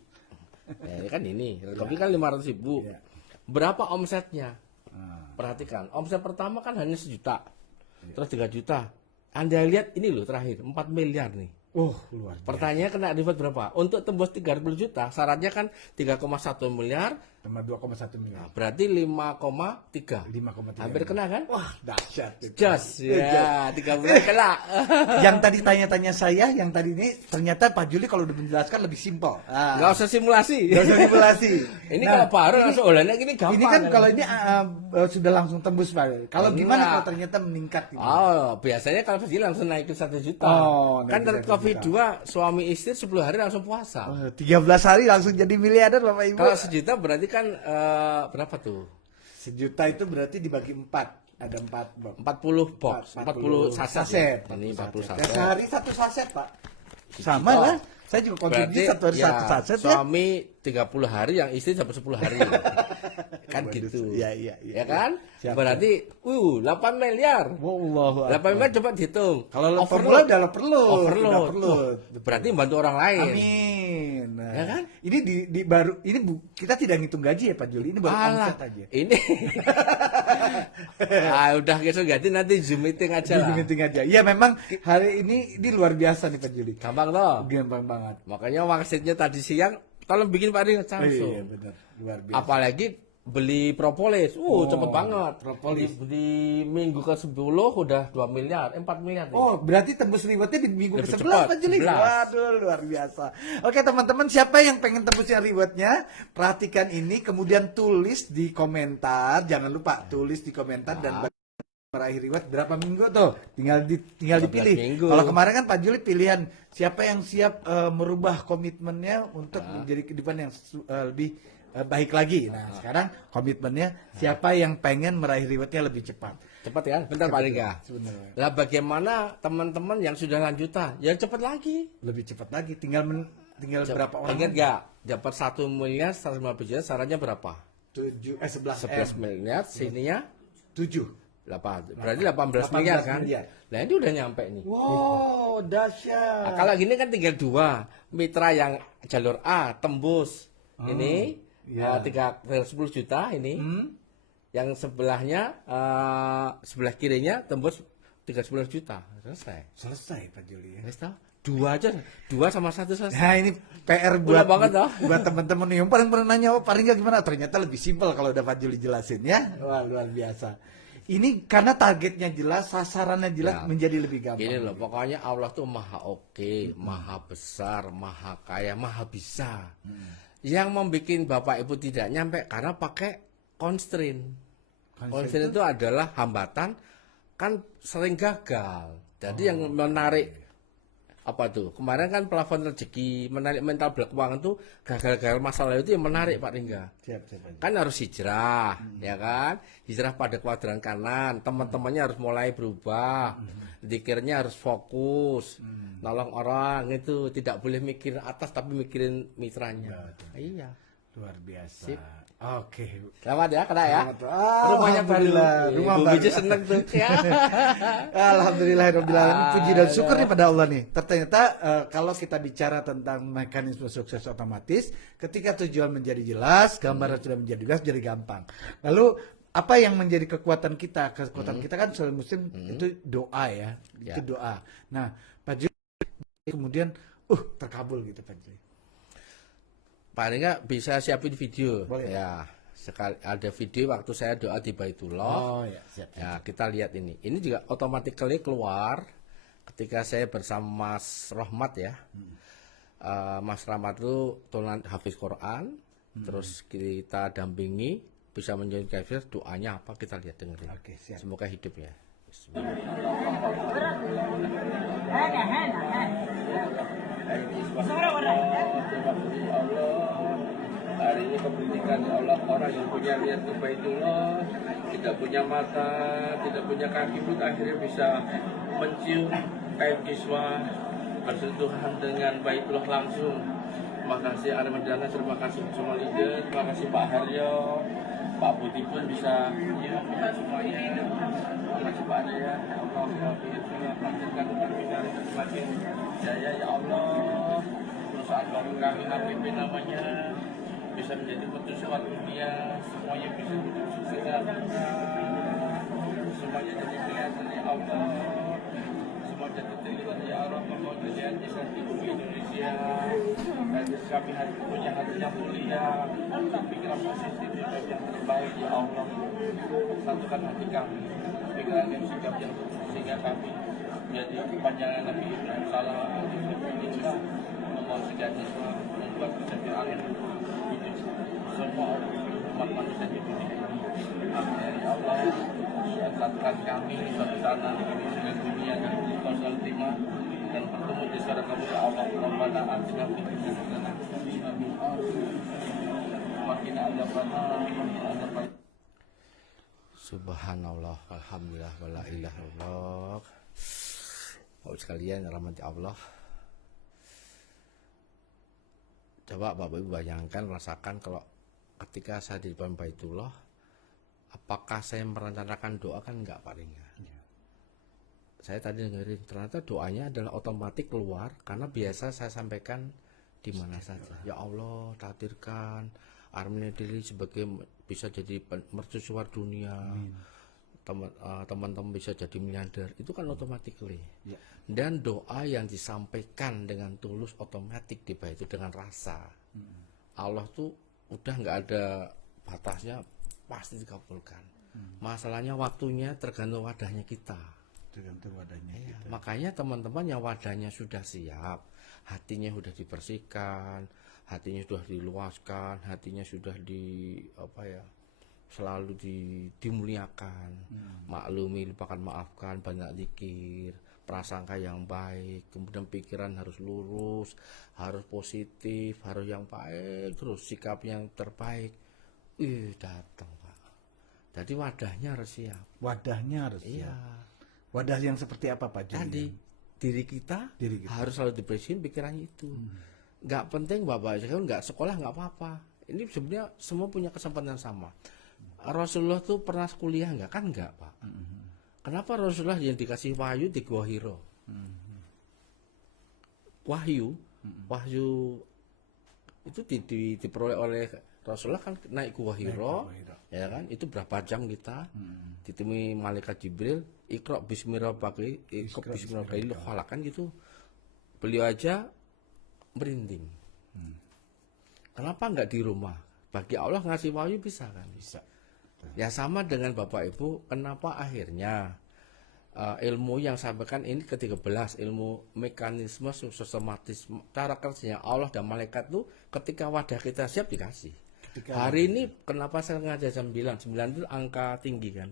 Ini kan ini, red coffee kan 500.000. Iya. Berapa omsetnya? Perhatikan, omset pertama kan hanya 1 juta. Terus 3 juta. Anda lihat ini loh terakhir, 4 miliar nih. Luar biasa. Pertanyaannya kena reward berapa? Untuk tembus 30 juta, syaratnya kan 3,1 miliar, Sama 2,1 miliar. berarti 5,3. 5,3. Hampir kena kan? Wah, dahsyat. itu. Jos, ya, 3 bulan kena. Yang tadi tanya-tanya saya, yang tadi ini ternyata Pak Juli kalau udah menjelaskan lebih simpel. Nggak usah simulasi. Nggak usah simulasi. Ini Nah, kalau baru langsung olahnya gini gampang. Ini kan kalau ini sudah langsung tembus Pak. Kalau gimana Enggak. kalau ternyata meningkat ini? Oh, biasanya kalau begini langsung naikin 1 juta. Oh, Kan naikin dari 1 COVID juta. 2 suami istri 10 hari langsung puasa. 13 hari langsung jadi miliarder Bapak Ibu. Kalau 1 juta berarti kan berapa tuh? 1 juta itu berarti dibagi 4. Ada 4 40 box, 40 saset. Ya. Ini 40 saset. Sehari 1 saset, Pak. Sama lah. Saya juga konsumsi Berarti 1 hari 1 saset ya. suami 30 hari, yang istri sampai 10 hari. Kan gitu. Iya, iya, iya. Ya kan? Siap, berarti 8 miliar. Wallahu 8 miliar coba dihitung. Kalau Overload. formula udah perlu. Overload. Berarti bantu orang lain. Amin. Nah, Ya kan? Ini di baru ini kita tidak ngitung gaji ya Pak Juli. Ini baru Alah, omset aja. ini udah besok ganti nanti Zoom meeting aja lah. Di meeting aja. Iya memang hari ini luar biasa nih Pak Juli. Gampang toh. Gampang banget. Makanya wangsitnya tadi siang tolong bikin Pak Ring langsung. Iya benar. Luar biasa. Apalagi beli propolis. Cepet banget. propolis. Di minggu ke-10 udah 2 miliar, 4 miliar nih. Oh, berarti tembus rewardnya di minggu Lebih ke-11 cepat, Pak Juli. 11. Waduh, luar biasa. Oke, teman-teman, siapa yang pengen tembus yang rewardnya? Perhatikan ini, kemudian tulis di komentar. Jangan lupa tulis di komentar dan meraih reward berapa minggu tuh? Tinggal 15 dipilih. minggu. Kalau kemarin kan Pak Juli pilihan siapa yang siap merubah komitmennya untuk menjadi kehidupan yang lebih baik lagi. Nah, sekarang komitmennya siapa yang pengen meraih rewardnya lebih cepat. Cepat kan? Bentar Pak Ringga. Sebenarnya. Lah bagaimana teman-teman yang sudah lanjutan? Ya cepat lagi. Lebih cepat lagi. Tinggal berapa orang? Ingat gak? Dapat 1 miliar 150 juta, sarannya berapa? 11 11 miliar, sininya 7. 8. Berarti 18 miliar kan? miliar. Nah ini udah nyampe nih. Wow, Nah, dahsyat. kalau gini kan tinggal 2. Mitra yang jalur A tembus. Ini iya. 10 juta ini. Yang sebelahnya sebelah kirinya tembus 13 juta. Selesai Pak Juli ya. Wes toh? 2 aja. 2 sama 1 selesai. Nah ini PR Udah buat banget, toh. buat teman-teman nih yang paling pernah nanya, paling nggak gimana? Ternyata lebih simpel kalau udah Pak Juli jelasin ya. Wah luar biasa. Ini karena targetnya jelas, sasarannya jelas, Ya. menjadi lebih gampang. Gini loh, pokoknya Allah tuh maha oke, maha besar, maha kaya, maha bisa. Yang membuat Bapak Ibu tidak nyampe karena pakai constraint. Constraint itu adalah hambatan, kan sering gagal. Jadi yang menarik apa tuh? Kemarin kan plafon rezeki, menarik mental black uang itu gagal-gagal masalah itu yang menarik Pak Ringga. Siap. Kan harus hijrah, ya kan? Hijrah pada kuadran kanan, teman-temannya harus mulai berubah, zikirnya harus fokus, nolong orang itu tidak boleh mikir atas tapi mikirin mitranya. Iya, Luar biasa. Sip. Oke. selamat ya, kena ya. Rumahnya baru, Alhamdulillah, rumah Bu baru. Biji seneng tuh. Ya. Alhamdulillahirobbilalamin. Puji dan syukur nih pada Allah nih. Ternyata kalau kita bicara tentang mekanisme sukses otomatis, ketika tujuan menjadi jelas, gambaran sudah menjadi jelas, jadi gampang. Lalu apa yang menjadi kekuatan kita? Kekuatan kita kan sebagai muslim itu doa ya, Ya. itu doa. Nah, Pak Juli kemudian terkabul gitu Pak Juli. Paling nggak bisa siapin video. Boleh. Ya, sekali ada video waktu saya doa di Baitullah. ya, siap. Ya, kita lihat ini. Ini juga automatically keluar ketika saya bersama Mas Rahmat ya. Mas Rahmat itu tulen hafiz Quran, terus kita dampingi, bisa menjadi kafir. Doanya apa kita lihat dengerin. Oke, siap. Semoga hidup ya. Hari ini kepentingan Allah, orang yang punya niat ke Baitullah, tidak punya mata, tidak punya kaki pun akhirnya bisa mencium kain kiswah, bersentuhan dengan Baitullah langsung. Terima kasih Armadana, terima kasih semua leader, terima kasih Pak Haryo, Pak Budi pun bisa, ya kita semuanya. Terima kasih Pak Arya, ya Allah, lanjutkan kami dari semakin jaya ya Allah. Perusahaan baru kami HPP namanya bisa menjadi mercusuar dunia, semuanya bisa menjadi sukses semuanya jadi kelihatan ya Allah, semua jadi terlihat ya Allah, mau terlihat di saat itu di Indonesia, dan kami punya hati yang mulia, pikiran positif yang terbaik ya Allah, satukan hati kami, pikiran yang sikap yang sehingga kami menjadi kepanjangan Nabi Ibrahim salam, inilah membawa sejahtera, membuat kesejahteraan hidup semua umat manusia di dunia ini. Amin ya Allah. Satukan kami satu tanah dengan dunia dan konsol terima dan bertemu di saudara kamu ya Allah. Rabbana atina fid dunya hasanah wa qina adzabannar. Subhanallah, alhamdulillah, wala ilaha illallah. Bapak sekalian, rahmati Allah. Coba Bapak Ibu bayangkan, rasakan kalau ketika saya di depan Baitullah, apakah saya merencanakan doa? Kan enggak paling ya. Saya tadi dengerin, ternyata doanya adalah otomatis keluar karena biasa saya sampaikan di mana saja. Ya Allah, takdirkan Armenia Daily sebagai bisa jadi mercusuar dunia. Teman-teman bisa jadi miliarder. Itu kan otomatically. Ya. Dan doa yang disampaikan dengan tulus otomatis dibaca itu dengan rasa. Allah tuh udah nggak ada batasnya, pasti dikabulkan. Masalahnya waktunya tergantung wadahnya kita. Tergantung wadahnya Iya, kita. makanya teman-teman yang wadahnya sudah siap, hatinya sudah dibersihkan, hatinya sudah diluaskan, hatinya sudah selalu dimuliakan, maklumi, lupakan, maafkan, banyak zikir, prasangka yang baik, kemudian pikiran harus lurus, harus positif, harus yang baik, terus sikap yang terbaik. Datang Pak. Jadi wadahnya harus siap. Wadahnya harus Iya. siap. Wadah yang seperti apa Pak Juli? Tadi diri kita harus selalu dibersihin pikirannya itu. Nggak penting Bapak, nggak sekolah nggak apa-apa. Ini sebenarnya semua punya kesempatan sama. Rasulullah tuh pernah kuliah nggak? Kan nggak Pak. Kenapa Rasulullah yang dikasih wahyu di Gua Hiro? Wahyu itu diperoleh oleh Rasulullah kan naik Gua Hiro, ya kan? Itu berapa jam kita ditemui malaikat Jibril, Iqra bismi rabbika, Iqra bismi rabbika khalaq kan gitu. Beliau aja merinding. Kenapa nggak di rumah? Bagi Allah ngasih wahyu bisa kan? Bisa. Ya sama dengan Bapak Ibu, kenapa akhirnya ilmu yang sampaikan ini ke-13, ilmu mekanisme sistematis cara kerjanya Allah dan malaikat itu ketika wadah kita siap dikasih. Hari ini kenapa saya ngajar jam 9? 9 itu angka tinggi kan?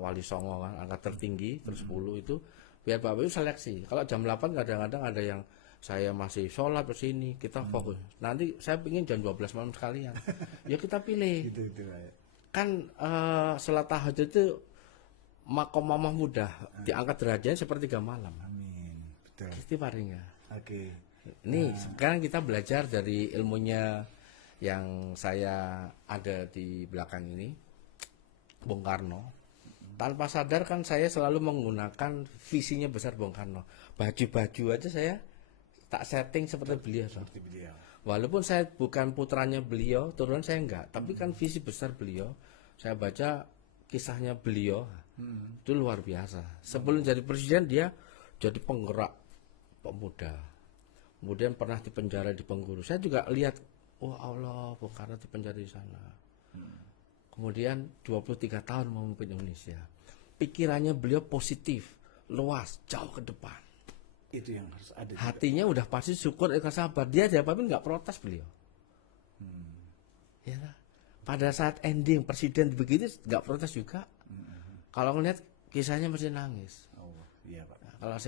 Wali Songo kan, angka tertinggi, terus 10 itu biar Bapak Ibu seleksi. Kalau jam 8 kadang-kadang ada yang saya masih sholat ke sini, kita fokus. Nanti saya ingin jam 12 malam sekalian. Ya kita pilih. Gitu. Kan sholat tahajud itu makomah mudah, diangkat derajatnya sepertiga malam. Amin. Betul. Itu paling ya. Oke. Ini sekarang kita belajar dari ilmunya yang saya ada di belakang ini, Bung Karno. Tanpa sadar kan saya selalu menggunakan visinya besar Bung Karno. Baju-baju aja saya tak setting seperti beliau. Seperti beliau. Walaupun saya bukan putranya beliau, turunan saya enggak, tapi kan visi besar beliau Saya baca kisahnya beliau, itu luar biasa. Sebelum jadi presiden dia jadi penggerak pemuda. Kemudian pernah dipenjara di Bengkulu. Saya juga lihat, wah Allah, Bung Karno dipenjara di sana. Kemudian 23 tahun memimpin Indonesia. Pikirannya beliau positif, luas, jauh ke depan. Itu yang harus ada. Hatinya udah pasti syukur, ikhlas, sabar. Dia diapapun nggak protes beliau. Ya, pada saat ending presiden begitu nggak protes juga. Kalau ngeliat kisahnya mesti nangis. Allah. Iya, Pak. Nah, kalau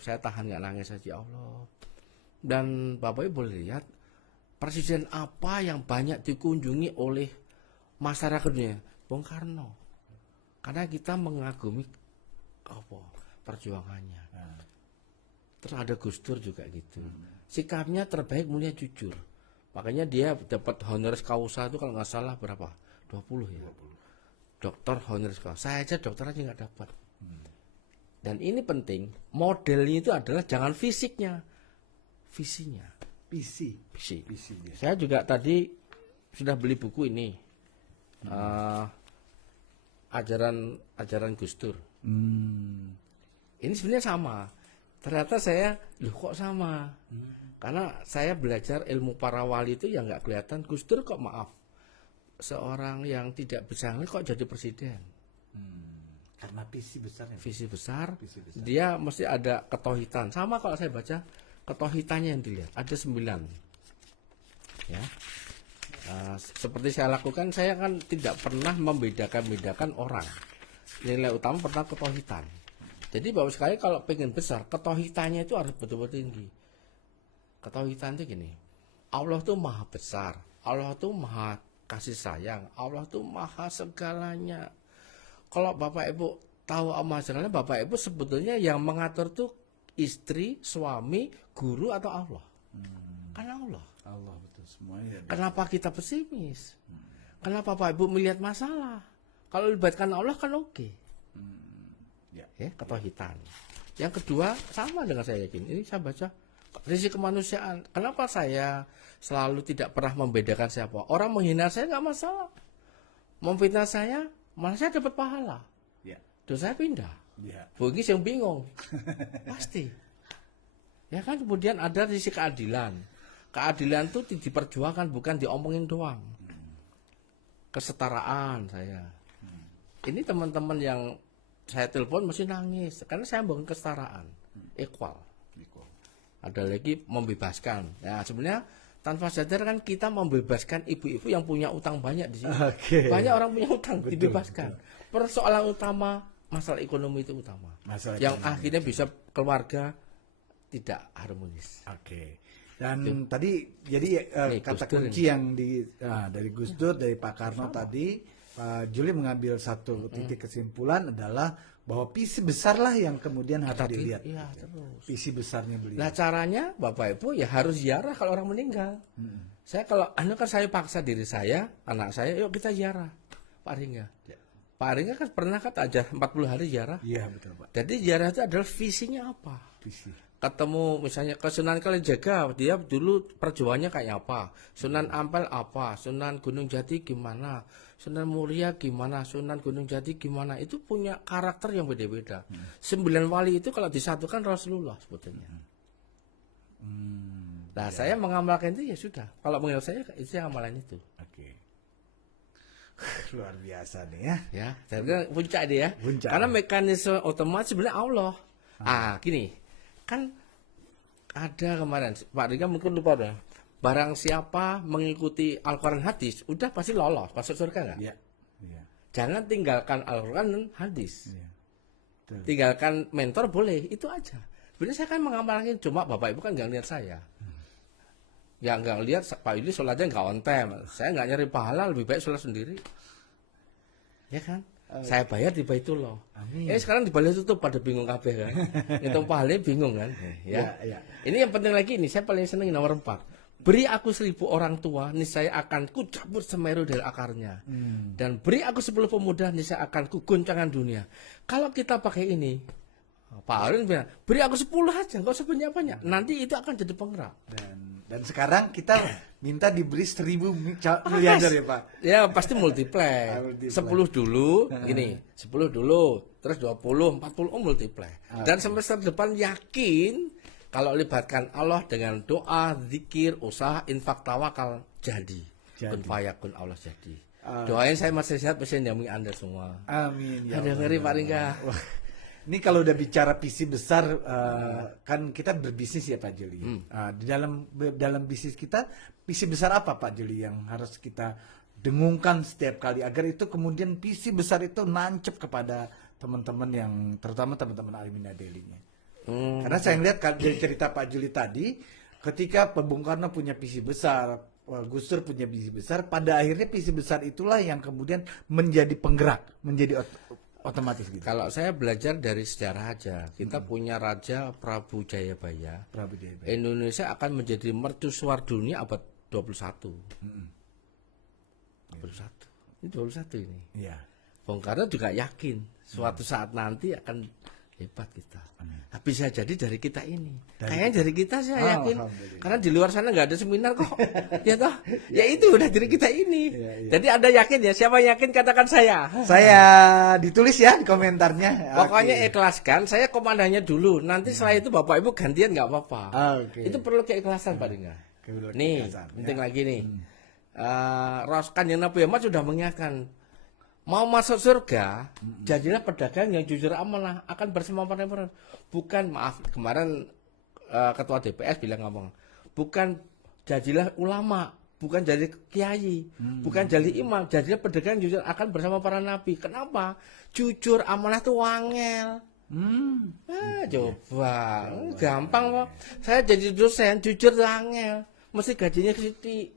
saya tahan nggak nangis aja, ya Allah. Dan Bapak Ibu boleh lihat presiden apa yang banyak dikunjungi oleh masyarakat dunia, Bung Karno. Karena kita mengagumi perjuangannya. Terus ada Gus Dur juga gitu. Sikapnya terbaik, mulia, jujur. Makanya dia dapat honoris causa itu kalau nggak salah berapa? 20 ya. Dokter honoris causa. Saya aja dokter aja nggak dapat. Dan ini penting, modelnya itu adalah jangan fisiknya, visinya. Visi. Visi. Dia. Saya juga tadi sudah beli buku ini. Ajaran Gus Dur. Ini sebenarnya sama. Ternyata saya, loh kok sama? Karena saya belajar ilmu para wali itu yang nggak kelihatan. Gus Dur kok maaf, seorang yang tidak bisa kok jadi presiden. Karena visi besarnya. Visi besar, Visi besar. dia mesti ada ketohitan. Sama kalau saya baca, ketohitannya yang dilihat. Ada 9. Ya. Seperti saya lakukan, saya kan tidak pernah membedakan orang. Nilai utama pertama ketohitan. Jadi Bapak sekali kalau pengen besar, ketohitannya itu harus betul-betul tinggi. Ketohitan itu gini, Allah tuh maha besar, Allah tuh maha kasih sayang, Allah tuh maha segalanya. Kalau Bapak Ibu tahu maha segalanya, Bapak Ibu sebetulnya yang mengatur tuh istri, suami, guru atau Allah? Karena Allah. Allah betul semuanya. Kenapa kita pesimis? Kenapa Bapak Ibu melihat masalah? Kalau libatkan Allah kan oke. Ya, ketohitan. Yang kedua sama dengan saya yakin. Ini saya baca sisi kemanusiaan. Kenapa saya selalu tidak pernah membedakan siapa? Orang menghina saya nggak masalah. Memfitnah saya malah saya dapat pahala. Ya. Terus saya pindah. Ya. Bugis yang bingung. Pasti. Ya kan, kemudian ada sisi keadilan. Keadilan itu diperjuangkan, bukan diomongin doang. Kesetaraan saya. Ini teman-teman yang saya telepon mesti nangis karena saya bangun kesetaraan, equal. Ada lagi membebaskan. Ya sebenarnya tanpa sadar kan kita membebaskan ibu-ibu yang punya utang banyak di sini. Banyak orang punya utang dibebaskan. Persoalan utama masalah ekonomi itu utama. Yang akhirnya bisa keluarga tidak harmonis. Dan tadi jadi kata kunci yang dari Gus Dur, dari Pak Karno tadi. Pak Juli mengambil satu titik kesimpulan adalah bahwa visi besarlah yang kemudian harus dilihat. Iya, terus. Visi besarnya beliau. Nah caranya Bapak Ibu ya harus ziarah kalau orang meninggal. Saya kalau saya paksa diri saya, anak saya, yuk kita ziarah Pak Ringga. Pak Ringga kan pernah kata aja 40 hari ziarah. Iya betul Pak. Jadi ziarah itu adalah visinya apa? Visi. Ketemu misalnya ke Sunan Kalijaga, dia dulu perjuangannya kayak apa? Sunan Ampel apa? Sunan Gunung Jati gimana? Sunan Muria gimana? Sunan Gunung Jati gimana? Itu punya karakter yang beda-beda. 9 wali itu kalau disatukan Rasulullah sebetulnya. Nah saya mengamalkan itu ya sudah. Kalau menurut saya itu yang amalan itu. Luar biasa nih ya. Ya, saya kira puncak dia ya. Puncak. Karena mekanisme otomatis sebenarnya Allah. Gini. Kan ada kemarin Pak Rika mungkin lupa dah. Barang siapa mengikuti Al-Quran hadis, udah pasti lolos masuk surga nggak? Iya. Jangan tinggalkan Al-Quran dan hadis. Iya. Tinggalkan mentor boleh, itu aja. Sebenarnya saya kan mengamalkan, cuma Bapak Ibu kan nggak lihat saya. Ya nggak lihat Pak Yudi sholatnya nggak on time. Saya nggak nyari pahala, lebih baik sholat sendiri. Ya kan? Saya bayar di Baitullah. Sekarang di Bali tutup pada bingung kabeh kan. Ngitung pahalanya bingung kan. Ya. Ini yang penting lagi ini, saya paling seneng nomor 4. Beri aku 1000 orang tua, niscaya akan ku cabut Semeru dari akarnya. Dan beri aku 10 pemuda, niscaya akan ku goncangkan dunia. Kalau kita pakai ini, Pak Arin bilang, beri aku 10 aja, nggak usah banyak-banyak. Nanti itu akan jadi penggerak. Dan Dan sekarang kita minta diberi 1.000 miliarder ya Pak. Ya pasti multiply. Multiply. 10 dulu, gini, 10 dulu, terus 20, 40, multiply. Dan semester depan yakin kalau libatkan Allah dengan doa, zikir, usaha, infak, tawakal, jadi. Kun fayakun Allah jadi. Doain saya masih sehat, bisa nyambung Anda semua. Amin. Ada ngeri Pak Ringga. Ini kalau udah bicara visi besar, kan kita berbisnis ya Pak Juli. Di dalam bisnis kita, visi besar apa Pak Juli yang harus kita dengungkan setiap kali agar itu kemudian visi besar itu nancep kepada teman-teman yang terutama teman-teman Al-Mina Daily-nya. Karena saya lihat dari cerita Pak Juli tadi, ketika Pak Bung Karno punya visi besar, Gus Dur punya visi besar, pada akhirnya visi besar itulah yang kemudian menjadi penggerak, menjadi otomatis gitu. Kalau saya belajar dari sejarah aja, kita punya Raja Prabu Jayabaya. Prabu Jayabaya. Indonesia akan menjadi mercusuar dunia abad 21. 21. Ini 21 ini. Iya. Bung Karno juga yakin suatu saat nanti akan hebat kita. Nah, bisa jadi dari kita ini. Kayaknya dari kita saya yakin. Alhamdulillah. Karena di luar sana nggak ada seminar kok. Ya toh? Ya itu udah dari kita ini. Jadi Anda yakin ya? Siapa yakin katakan saya. Saya ditulis ya di komentarnya. Pokoknya ikhlaskan. Saya komandannya dulu. Nanti setelah itu Bapak Ibu gantian nggak apa-apa. Oke. Itu perlu keikhlasan Pak Ringga. Nih, Keikhlasan, penting ya. lagi nih. Kanjeng Nabi Muhammad sudah mengingatkan, mau masuk surga, jadilah pedagang yang jujur amanah, akan bersama partner. Bukan, maaf, kemarin ketua DPS bilang ngomong, bukan jadilah ulama, bukan jadi kiai, bukan jadi imam, jadilah pedagang yang jujur akan bersama para nabi. Kenapa? Jujur amanah itu wangel. Coba, gampang kok. Saya jadi dosen, jujur wangel, mesti gajinya sedikit.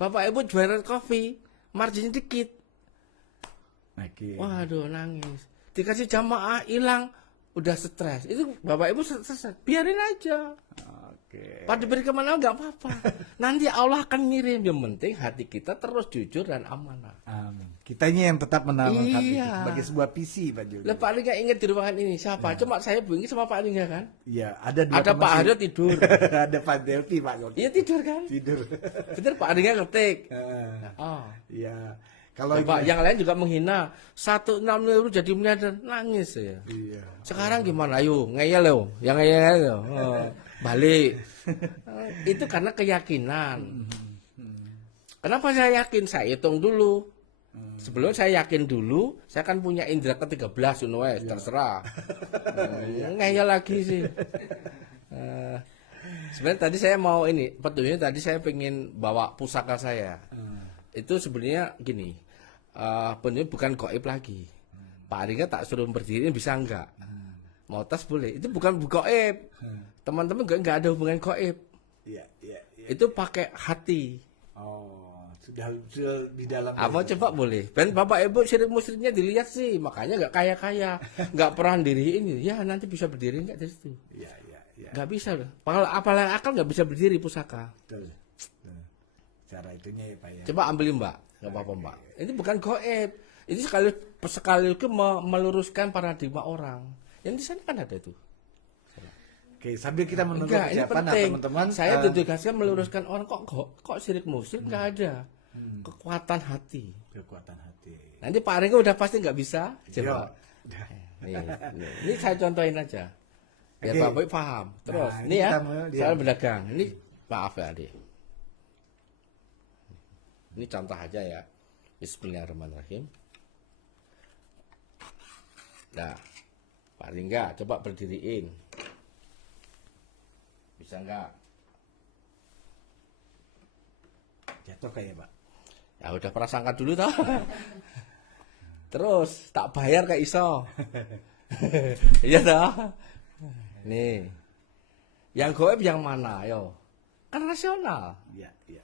Bapak Ibu jualan kopi, marginnya dikit. Oke. Waduh, nangis. Dikasih jamaah hilang, udah stres. Itu Bapak Ibu stres. Biarin aja. Oke. Pada diberi kemana nggak apa-apa. Nanti Allah akan ngirim. Yang penting hati kita terus jujur dan amanah. Amin. Kitanya yang tetap menawarkan itu Iya. sebagai sebuah visi Pak Juli. Lah Pak Ringga ingat di ruangan ini siapa? Cuma saya bunyi sama Pak Ringga kan. Iya, ada dua Ada teman Pak sih. Haryo tidur. Ada Pak Delpi Pak Juli. Iya tidur kan. Tidur. Bener Pak Ringga ngetik. Oh. Iya. Kalau Pak, ini- yang lain juga menghina. 1,6 jadi miliarder, nangis ya. Iya. Sekarang gimana? Ayo, ngeyel lo. Yang ngeyel lo. Balik. Itu karena keyakinan. Kenapa saya yakin? Saya hitung dulu. Sebelum saya yakin dulu, saya kan punya indera ke-13, terserah. Ngeyel lagi sih. Sebenarnya tadi saya mau ini, petunjuknya tadi saya pengen bawa pusaka saya. Itu sebenarnya gini, benar bukan goib lagi. Pak Ringga tak suruh berdiri bisa enggak? Mau tas boleh. Itu bukan goib. Teman-teman enggak ada hubungan goib. Iya, iya, iya. Itu pakai hati. Oh, sudah di dalam. Mau coba boleh. Dan Bapak Ibu syirik musyriknya dilihat sih, makanya enggak kaya-kaya, enggak pernah diriin. Ya nanti bisa berdiri enggak dari situ? Iya, iya, iya. Enggak bisa loh. Apalagi akal enggak bisa berdiri pusaka. Betul. Betul. Cara itunya ya Pak ya. Coba ambilin Mbak, nggak apa-apa Mbak. Ini bukan goib, ini sekali itu meluruskan paradigma orang. Yang di sana kan ada itu. Oke, sambil kita menunggu Enggak, ini persiapan, nah, penting. teman-teman. Saya ditugaskan meluruskan orang kok sirik musyrik nggak ada. Kekuatan hati. Kekuatan hati. Nanti Pak Ringga udah pasti nggak bisa. Coba. Iya. Ini saya contohin aja. Biar Oke. Bapak Ibu paham. Terus, Nah, ini ini ya, kita mau lihat. soal berdagang. Ini maaf ya adik. Ini contoh aja ya. Bismillahirrahmanirrahim. Nah, Pak Ringga coba berdiriin. Bisa enggak? Jatuh kayak Pak. Ya udah prasangka dulu toh. Terus tak bayar kayak iso. Iya toh. Nih. Yang goib yang mana yo? Kan rasional. Iya, iya.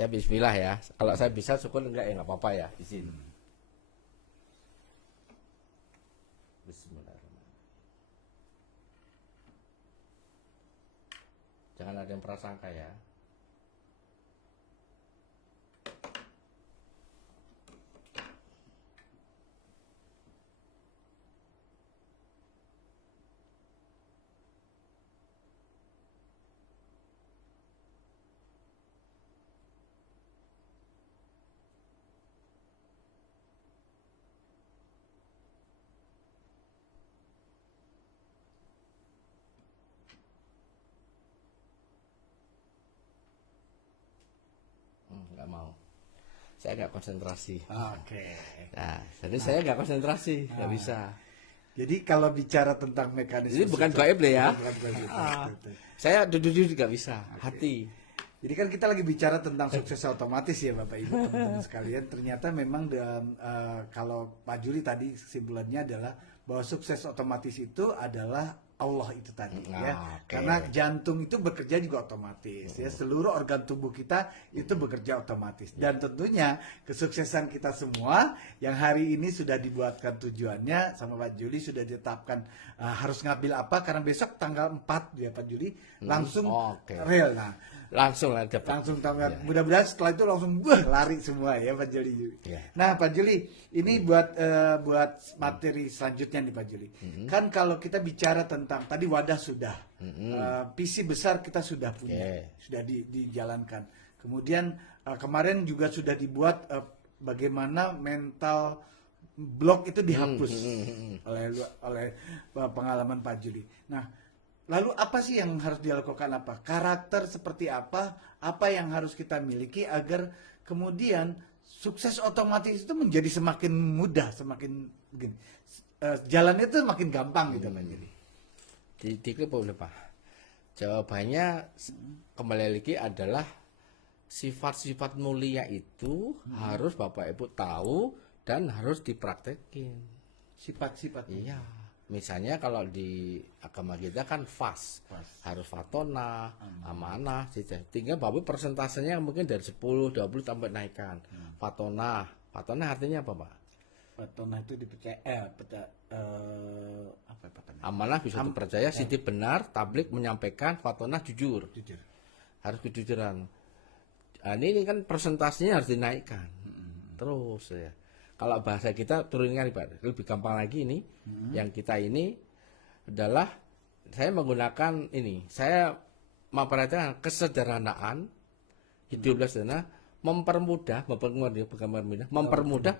Ya bismillah ya. Kalau saya bisa syukur enggak ya enggak apa-apa ya izin. Bismillahirrahmanirrahim. Jangan ada yang prasangka ya. nggak mau. Saya nggak konsentrasi. Oke. Nah, jadi saya nggak konsentrasi, nggak bisa. Jadi kalau bicara tentang mekanisme Jadi bukan sukses- gaib lah ya. Bukan gaib, betul. Saya duduk nggak bisa, hati. Jadi kan kita lagi bicara tentang sukses otomatis ya Bapak Ibu teman-teman sekalian. Ternyata memang dalam kalau Pak Juli tadi kesimpulannya adalah bahwa sukses otomatis itu adalah Allah itu tadi ya. Oke. Karena jantung itu bekerja juga otomatis ya. Seluruh organ tubuh kita itu bekerja otomatis. Dan tentunya kesuksesan kita semua yang hari ini sudah dibuatkan tujuannya sama Pak Juli sudah ditetapkan harus ngambil apa karena besok tanggal 4 ya Pak Juli langsung Oke. real. Nah, Langsung lah dapat. langsung tanggal mudah-mudahan setelah itu langsung lari semua ya Pak Juli. Ya. Nah Pak Juli ini buat materi selanjutnya nih Pak Juli. Kan kalau kita bicara tentang tadi wadah sudah, visi besar kita sudah punya, sudah dijalankan. Kemudian kemarin juga sudah dibuat bagaimana mental blok itu dihapus oleh pengalaman Pak Juli. Nah lalu apa sih yang harus dilakukan apa? Karakter seperti apa? Apa yang harus kita miliki agar kemudian sukses otomatis itu menjadi semakin mudah, semakin jalannya itu makin gampang gitu Pak Juli. Diklip boleh Pak. Jawabannya kembali lagi adalah sifat-sifat mulia itu harus Bapak Ibu tahu dan harus dipraktekin. Sifat-sifat. Iya. Misalnya kalau di agama kita kan fas, harus fatona, amanah, tinggal Bapak persentasenya mungkin dari 10, 20 sampai naikkan. Fatona artinya apa Pak? Fatona itu dipercaya, apa fatona? Amanah bisa dipercaya, siti benar, tablik menyampaikan, fatona jujur. Jujur. Harus kejujuran. Nah, ini kan persentasenya harus dinaikkan. Terus ya. Kalau bahasa kita turunkan Pak, lebih gampang lagi ini. Yang kita ini adalah saya menggunakan ini. Saya memperhatikan kesederhanaan, hidup sederhana, mempermudah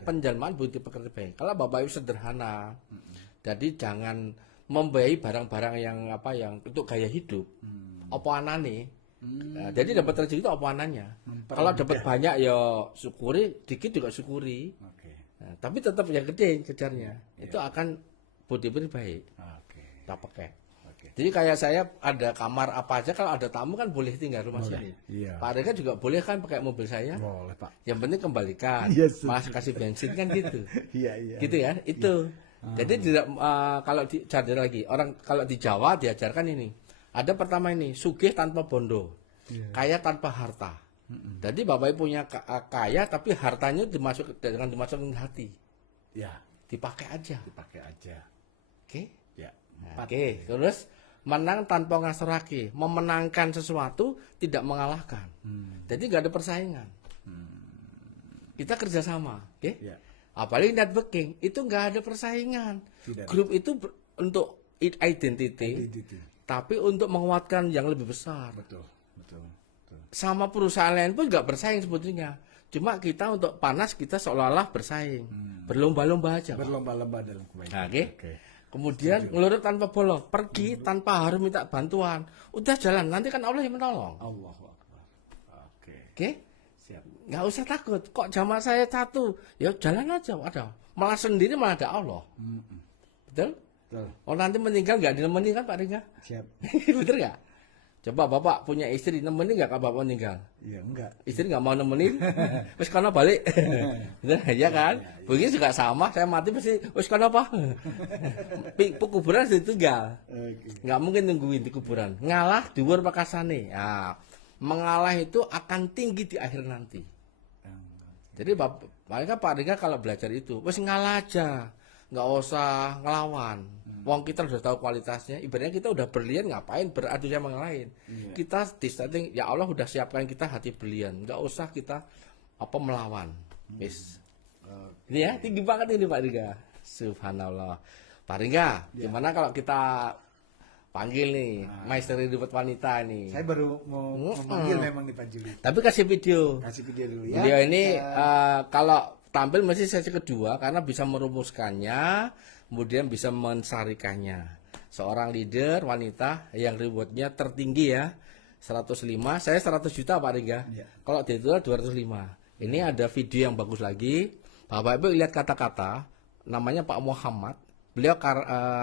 penjelmaan budi pekerti baik. Kalau Bapak Ibu sederhana, jadi jangan membayar barang-barang yang untuk gaya hidup. Apa anane? Nah, jadi dapat rezeki itu apa ananya? Kalau dapat banyak ya syukuri, dikit juga syukuri. Nah, tapi tetap yang gede kejarnya. Itu akan budi pekerti baik. Kita pakai. Jadi kayak saya ada kamar apa aja kalau ada tamu kan boleh tinggal rumah sini. Iya. Pak Rega juga boleh kan pakai mobil saya. Boleh Pak. Yang penting kembalikan. Yes. Mas kasih bensin kan gitu. Iya. Gitu ya, itu. Jadi tidak kalau dicari lagi orang kalau di Jawa diajarkan ini. Ada pertama ini sugih tanpa bondo, kaya tanpa harta. Jadi Bapak Ibu punya kaya tapi hartanya dimasukkan hati. Ya, Dipakai aja. Oke? Ya. Oke, terus menang tanpa ngasorake, memenangkan sesuatu tidak mengalahkan. Jadi nggak ada persaingan. Kita kerjasama, oke? Ya. Apalagi networking itu nggak ada persaingan. Tidak ada. Grup itu untuk identity, tapi untuk menguatkan yang lebih besar. Betul. Sama perusahaan lain pun nggak bersaing sebetulnya. Cuma kita untuk panas kita seolah-olah bersaing, berlomba-lomba aja. Pak. Berlomba-lomba dalam kebaikan. Nah, oke. Kemudian ngelurut tanpa bolong, pergi tanpa harus minta bantuan. Udah jalan, nanti kan Allah yang menolong. Allahu Akbar. Oke. Oke? Siap. Nggak usah takut. Kok jamaah saya satu? Ya jalan aja, ada. Malah sendiri malah ada Allah. Betul? Betul. Oh nanti meninggal nggak dinemeni kan Pak Ringa? Siap. Betul nggak? Coba Bapak punya istri nemenin nggak kalau Bapak meninggal? Iya, enggak. Istri nggak mau nemenin, wes kono balik, betul ya kan? Begitu juga sama, saya mati pasti wes kono apa? Kuburan ditinggal, nggak mungkin nungguin di kuburan. Ngalah dhuwur pakasane, nah, mengalah itu akan tinggi di akhir nanti. Jadi mereka Pak Rika kalau belajar itu, wes ngalah aja, nggak usah ngelawan. Wong kita sudah tahu kualitasnya, ibaratnya kita udah berlian ngapain beradu sama yang lain. Kita di setting, ya Allah udah siapkan kita hati berlian, nggak usah kita melawan. Wis. Ini ya tinggi banget ini Pak Rika. Subhanallah. Pak Rika, gimana kalau kita panggil nih maestri ribet wanita nih? Saya baru mau memanggil memang nih Pak Juli. Tapi kasih video. Kasih video dulu ya. Beliau ini kalau tampil mesti sesi kedua karena bisa merumuskannya, kemudian bisa mensarikannya. Seorang leader wanita yang rewardnya tertinggi ya, 105, saya 100 juta Pak Ringga. Iya. Kalau dijual 205. Ini ada video yang bagus lagi. Bapak Ibu lihat kata-kata, namanya Pak Muhammad. Beliau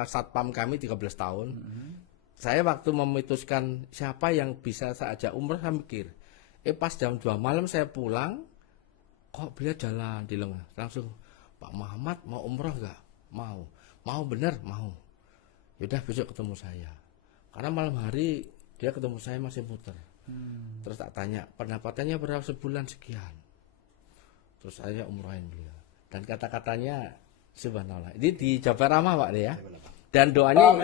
satpam kami 13 tahun. Saya waktu memutuskan siapa yang bisa saya ajak umroh, saya mikir. Pas jam 2 malam saya pulang, kok beliau jalan di lengah. Langsung, Pak Muhammad mau umroh nggak? Mau. Mau bener? Mau. Yaudah besok ketemu saya. Karena malam hari dia ketemu saya masih muter. Terus tak tanya, pendapatannya berapa sebulan? Sekian. Terus saya umrohin beliau. Dan kata-katanya subhanallah. Ini di Jabar Ramah Pak ya. Dan doanya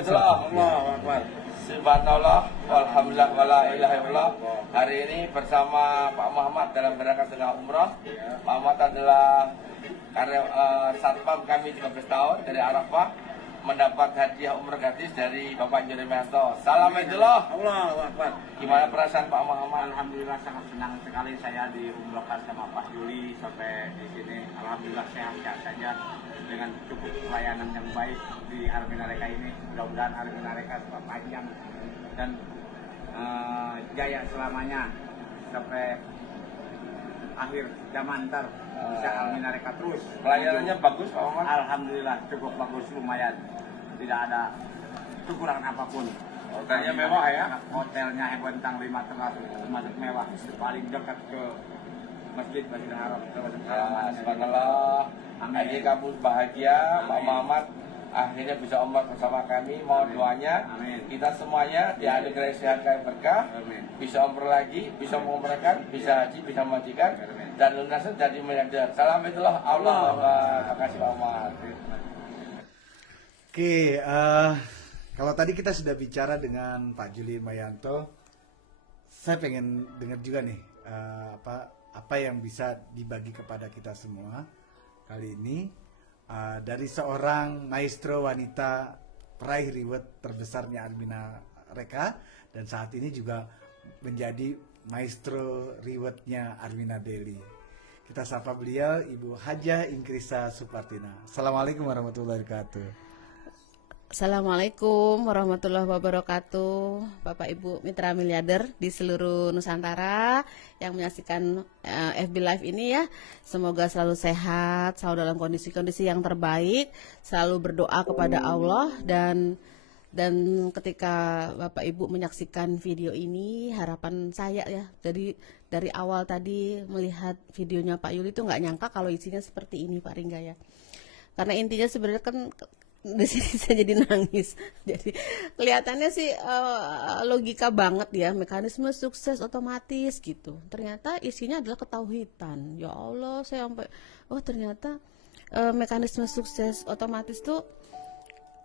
Subhanallah, walhamdulillah, wala ilaha illallah. Hari ini bersama Pak Muhammad dalam berangkat dengan umrah. Pak Muhammad adalah karya satpam kami 13 tahun dari Arafah, mendapat hadiah umrah gratis dari Bapak Juremianto. Salam Idullah. Allahu Akbar. Gimana perasaan Pak Muhammad? Alhamdulillah sangat senang sekali saya diumrohkan sama Pak Yuli sampai di sini. Alhamdulillah sehat-sehat saja dengan cukup pelayanan yang baik di Armina Reka ini. Mudah-mudahan Armina Reka tetap panjang dan jaya selamanya sampai akhir zaman ntar bisa Armina Reka terus. Pelayanannya bagus Pak Muhammad? Alhamdulillah cukup bagus, lumayan. Tidak ada kekurangan apapun. Hotelnya mewah ya? Hotelnya bentang 5 termasuk mewah, paling dekat ke Masjid Masjidil Haram. Subhanallah. Hari kamu bahagia, Pak Muhammad akhirnya bisa umrah bersama kami. Mohon doanya, kita semuanya dianugerahi sehat kaya berkah, bisa umrah lagi, bisa mengumrahkan, bisa haji, bisa memajikan, dan lunasan jadi miliarder. Salam itulah Allah. Terima kasih Pak Muhammad. Oke, kalau tadi kita sudah bicara dengan Pak Juli Mayanto, saya pengen dengar juga nih apa yang bisa dibagi kepada kita semua kali ini dari seorang maestro wanita peraih reward terbesarnya Armina Reka dan saat ini juga menjadi maestro rewardnya Armina Daily. Kita sapa beliau Ibu Hajah Inkrisa Supartina. Assalamualaikum warahmatullahi wabarakatuh. Assalamualaikum warahmatullahi wabarakatuh, Bapak Ibu mitra miliarder di seluruh Nusantara yang menyaksikan FB Live ini ya. Semoga selalu sehat, selalu dalam kondisi-kondisi yang terbaik, selalu berdoa kepada Allah dan ketika Bapak Ibu menyaksikan video ini, harapan saya ya dari awal tadi melihat videonya Pak Yuli itu nggak nyangka kalau isinya seperti ini Pak Ringga ya. Karena intinya sebenarnya kan di sini saya jadi nangis. Jadi kelihatannya sih logika banget ya, mekanisme sukses otomatis gitu. Ternyata isinya adalah ketauhidan. Ya Allah, saya sampai ternyata mekanisme sukses otomatis itu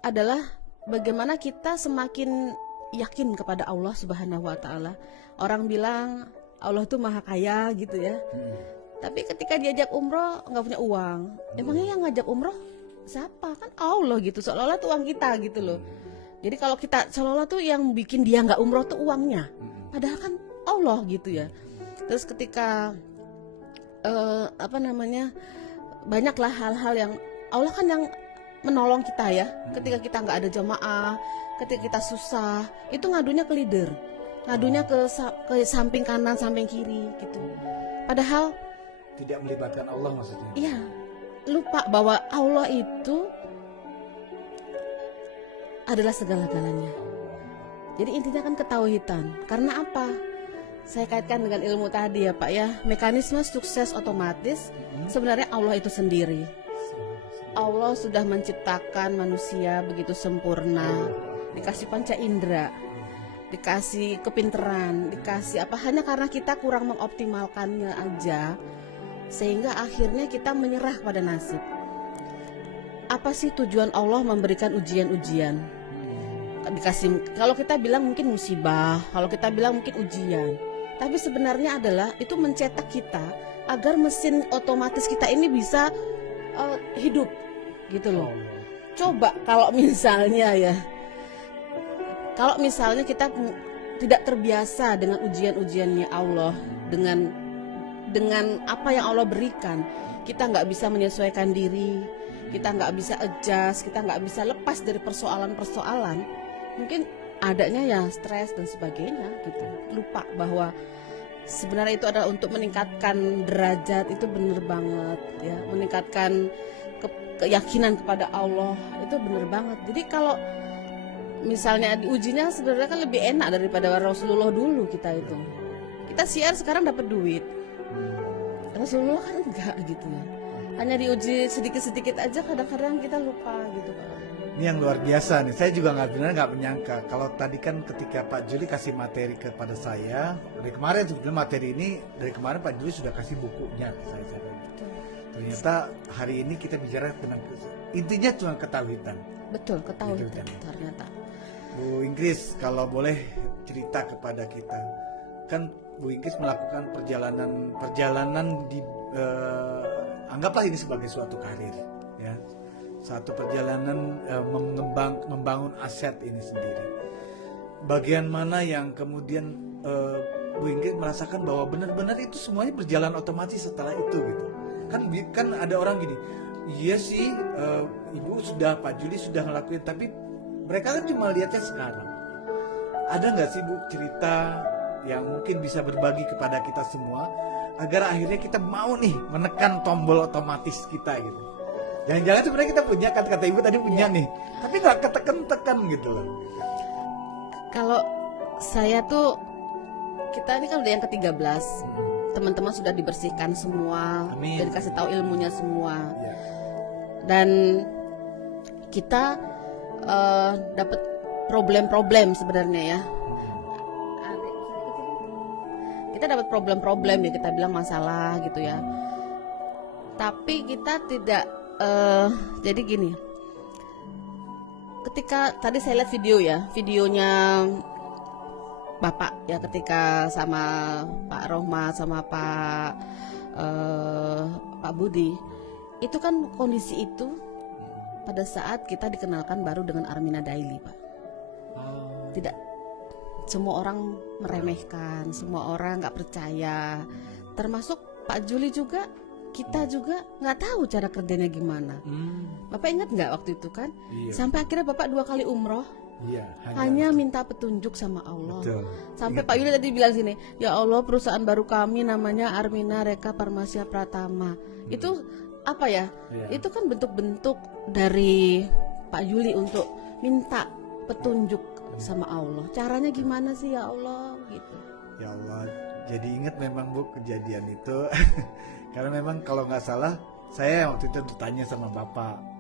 adalah bagaimana kita semakin yakin kepada Allah Subhanahu wa taala. Orang bilang Allah tuh maha kaya gitu ya. Tapi ketika diajak umroh nggak punya uang. Emangnya yang ngajak umroh siapa? Kan Allah gitu, seolah-olah tuh uang kita gitu loh. Jadi kalau kita seolah-olah tuh yang bikin dia nggak umroh tuh uangnya, padahal kan Allah gitu ya. Terus ketika banyaklah hal-hal yang Allah kan yang menolong kita ya. Ketika kita nggak ada jamaah, ketika kita susah, itu ngadunya ke leader, ngadunya ke samping kanan, samping kiri gitu. Padahal Tidak melibatkan Allah maksudnya. iya, lupa bahwa Allah itu adalah segala-galanya. Jadi intinya kan ketauhidan. Karena apa? Saya kaitkan dengan ilmu tadi ya Pak ya. Mekanisme sukses otomatis sebenarnya Allah itu sendiri. Allah sudah menciptakan manusia begitu sempurna, dikasih panca indera, dikasih kepinteran, dikasih apa, hanya karena kita kurang mengoptimalkannya aja, sehingga akhirnya kita menyerah pada nasib. Apa sih tujuan Allah memberikan ujian-ujian? Dikasih, kalau kita bilang mungkin musibah, kalau kita bilang mungkin ujian, tapi sebenarnya adalah itu mencetak kita agar mesin otomatis kita ini bisa hidup gitu loh. Coba kalau misalnya kita tidak terbiasa dengan ujian-ujiannya Allah, dengan apa yang Allah berikan, kita nggak bisa menyesuaikan diri, kita nggak bisa adjust, kita nggak bisa lepas dari persoalan-persoalan, mungkin adanya ya stres dan sebagainya gitu. Lupa bahwa sebenarnya itu adalah untuk meningkatkan derajat, itu bener banget ya, meningkatkan keyakinan kepada Allah, itu bener banget. Jadi kalau misalnya diujinya sebenarnya kan lebih enak daripada Rasulullah dulu kita itu. Kita siar sekarang dapat duit. Rasulullah kan enggak gitu ya. Hanya diuji sedikit-sedikit aja, kadang-kadang kita lupa gitu Pak. Ini yang luar biasa nih. Saya juga nggak menyangka. Kalau tadi kan ketika Pak Juli kasih materi kepada saya dari kemarin, sebetulnya materi ini dari kemarin Pak Juli sudah kasih bukunya ke saya. Ternyata hari ini kita bicara tentang intinya cuma ketawitan. Betul, ketawitan ternyata. Bu Inggris, kalau boleh cerita kepada kita, kan Bu Inggris melakukan perjalanan di anggaplah ini sebagai suatu karir, ya, satu perjalanan membangun aset ini sendiri. Bagian mana yang kemudian Bu Inggris merasakan bahwa benar-benar itu semuanya berjalan otomatis setelah itu gitu? Kan ada orang gini, iya sih, Ibu sudah, Pak Juli sudah ngelakuin, tapi mereka kan cuma lihatnya sekarang. Ada nggak sih Bu cerita yang mungkin bisa berbagi kepada kita semua agar akhirnya kita mau nih menekan tombol otomatis kita gitu? Jangan-jangan sebenarnya kita punya, kata Ibu tadi punya nih, tapi nggak ketekan-tekan gitu loh. Kalau saya tuh, kita ini kan udah yang ke-13. Teman-teman sudah dibersihkan semua. Amin. Dan dikasih tahu ilmunya semua. Ya. Dan kita dapat problem-problem sebenarnya ya. Kita dapat problem-problem ya, kita bilang masalah gitu ya. Tapi kita tidak jadi gini. Ketika tadi saya lihat videonya Bapak ya, ketika sama Pak Rohmat sama Pak Budi, itu kan kondisi itu pada saat kita dikenalkan baru dengan Armina Daily, Pak. Tidak semua orang meremehkan, semua orang nggak percaya, termasuk Pak Juli juga, kita juga nggak tahu cara kerjanya gimana. Bapak ingat nggak waktu itu kan? Iya. Sampai akhirnya Bapak 2 kali umroh. Iya, Hanya minta petunjuk sama Allah. Betul. Sampai Pak Yuli tadi bilang sini, ya Allah, perusahaan baru kami namanya Armina Reka Parmasya Pratama. Itu apa ya? Iya. Itu kan bentuk-bentuk dari Pak Yuli untuk minta petunjuk sama Allah. Caranya gimana sih ya Allah gitu. Ya Allah, jadi ingat memang Bu kejadian itu. Karena memang kalau nggak salah, saya waktu itu ditanya sama Bapak,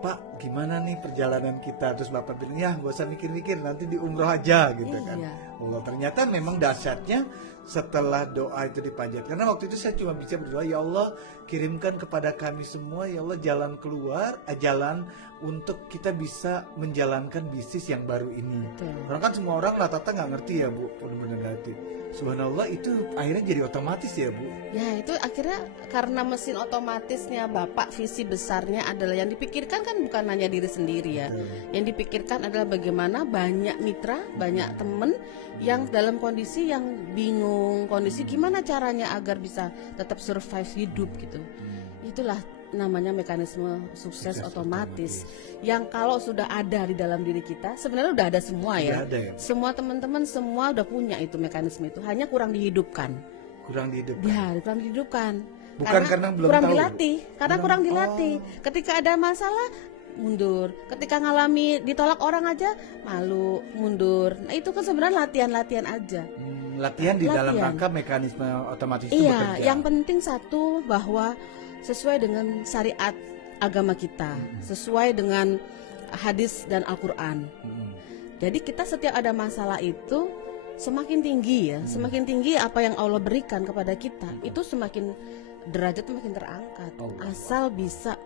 Pak, gimana nih perjalanan kita? Terus Bapak bilang, ya gak usah mikir-mikir, nanti di umroh aja gitu kan. Iya. Allah, ternyata memang dahsyatnya setelah doa itu dipanjatkan. Karena waktu itu saya cuma bisa berdoa, ya Allah, kirimkan kepada kami semua, ya Allah, jalan keluar, jalan untuk kita bisa menjalankan bisnis yang baru ini. Betul. Orang kan semua orang rata-rata nggak ngerti ya Bu, benar-benar ngerti. Subhanallah, itu akhirnya jadi otomatis ya Bu. Ya itu akhirnya karena mesin otomatisnya Bapak, visi besarnya adalah yang dipikirkan kan bukan hanya diri sendiri ya. Yang dipikirkan adalah bagaimana banyak mitra, banyak temen yang dalam kondisi yang bingung, kondisi gimana caranya agar bisa tetap survive hidup gitu. Itulah namanya mekanisme sukses otomatis yang kalau sudah ada di dalam diri kita, sebenarnya udah ada semua ya. Udah ada ya? Semua teman-teman semua udah punya itu mekanisme itu, hanya kurang dihidupkan. Kurang dihidupkan. Ya, kurang dihidupkan. Bukan karena belum kurang tahu. dilatih, karena kurang dilatih. Ketika ada masalah mundur, ketika ngalami ditolak orang aja malu, mundur. Nah, itu kan sebenarnya latihan-latihan aja. Latihan di dalam Latihan. rangka mekanisme otomatis itu Iya, bekerja. yang penting satu bahwa sesuai dengan syariat agama kita, sesuai dengan hadis dan Al-Qur'an. Jadi kita setiap ada masalah itu semakin tinggi ya, semakin tinggi apa yang Allah berikan kepada kita, itu semakin derajat makin terangkat. Asal bisa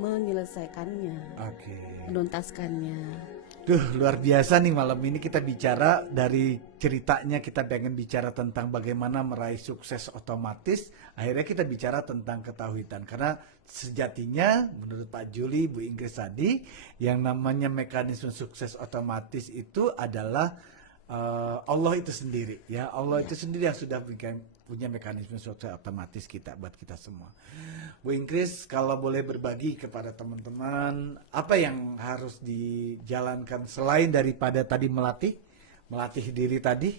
menyelesaikannya, Oke. menuntaskannya. Duh, luar biasa nih malam ini kita bicara dari ceritanya, kita pengen bicara tentang bagaimana meraih sukses otomatis. Akhirnya kita bicara tentang ketauhidan. Karena sejatinya menurut Pak Juli, Bu Inggris tadi, yang namanya mekanisme sukses otomatis itu adalah Allah itu sendiri ya, Allah itu sendiri yang sudah punya mekanisme sukses otomatis kita buat kita semua. Bu Ingkris, kalau boleh berbagi kepada teman-teman apa yang harus dijalankan selain daripada tadi melatih diri tadi,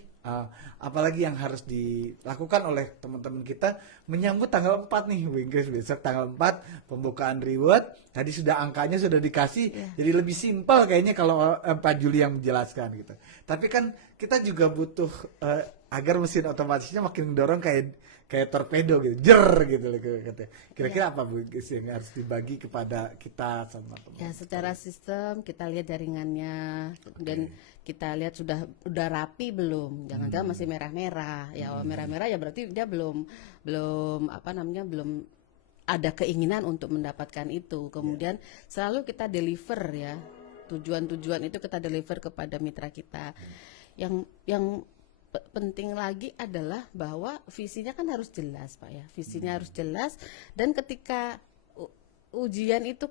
apalagi yang harus dilakukan oleh teman-teman kita menyambut tanggal 4 nih Bu Ingkris, besok tanggal 4 pembukaan reward. Tadi sudah angkanya sudah dikasih, jadi lebih simpel kayaknya kalau Pak Juli yang menjelaskan gitu. Tapi kan kita juga butuh agar mesin otomatisnya makin mendorong kayak torpedo gitu, jer gitu loh katanya. Kira-kira apa Bu Ingkris yang harus dibagi kepada kita sama teman? Ya, secara sistem kita lihat jaringannya, dan kita lihat udah rapi belum? Jangan-jangan masih merah-merah. Ya, merah-merah ya berarti dia belum ada keinginan untuk mendapatkan itu. Kemudian selalu kita deliver ya. Tujuan-tujuan itu kita deliver kepada mitra kita. Yang penting lagi adalah bahwa visinya kan harus jelas, Pak ya. Visinya harus jelas, dan ketika ujian itu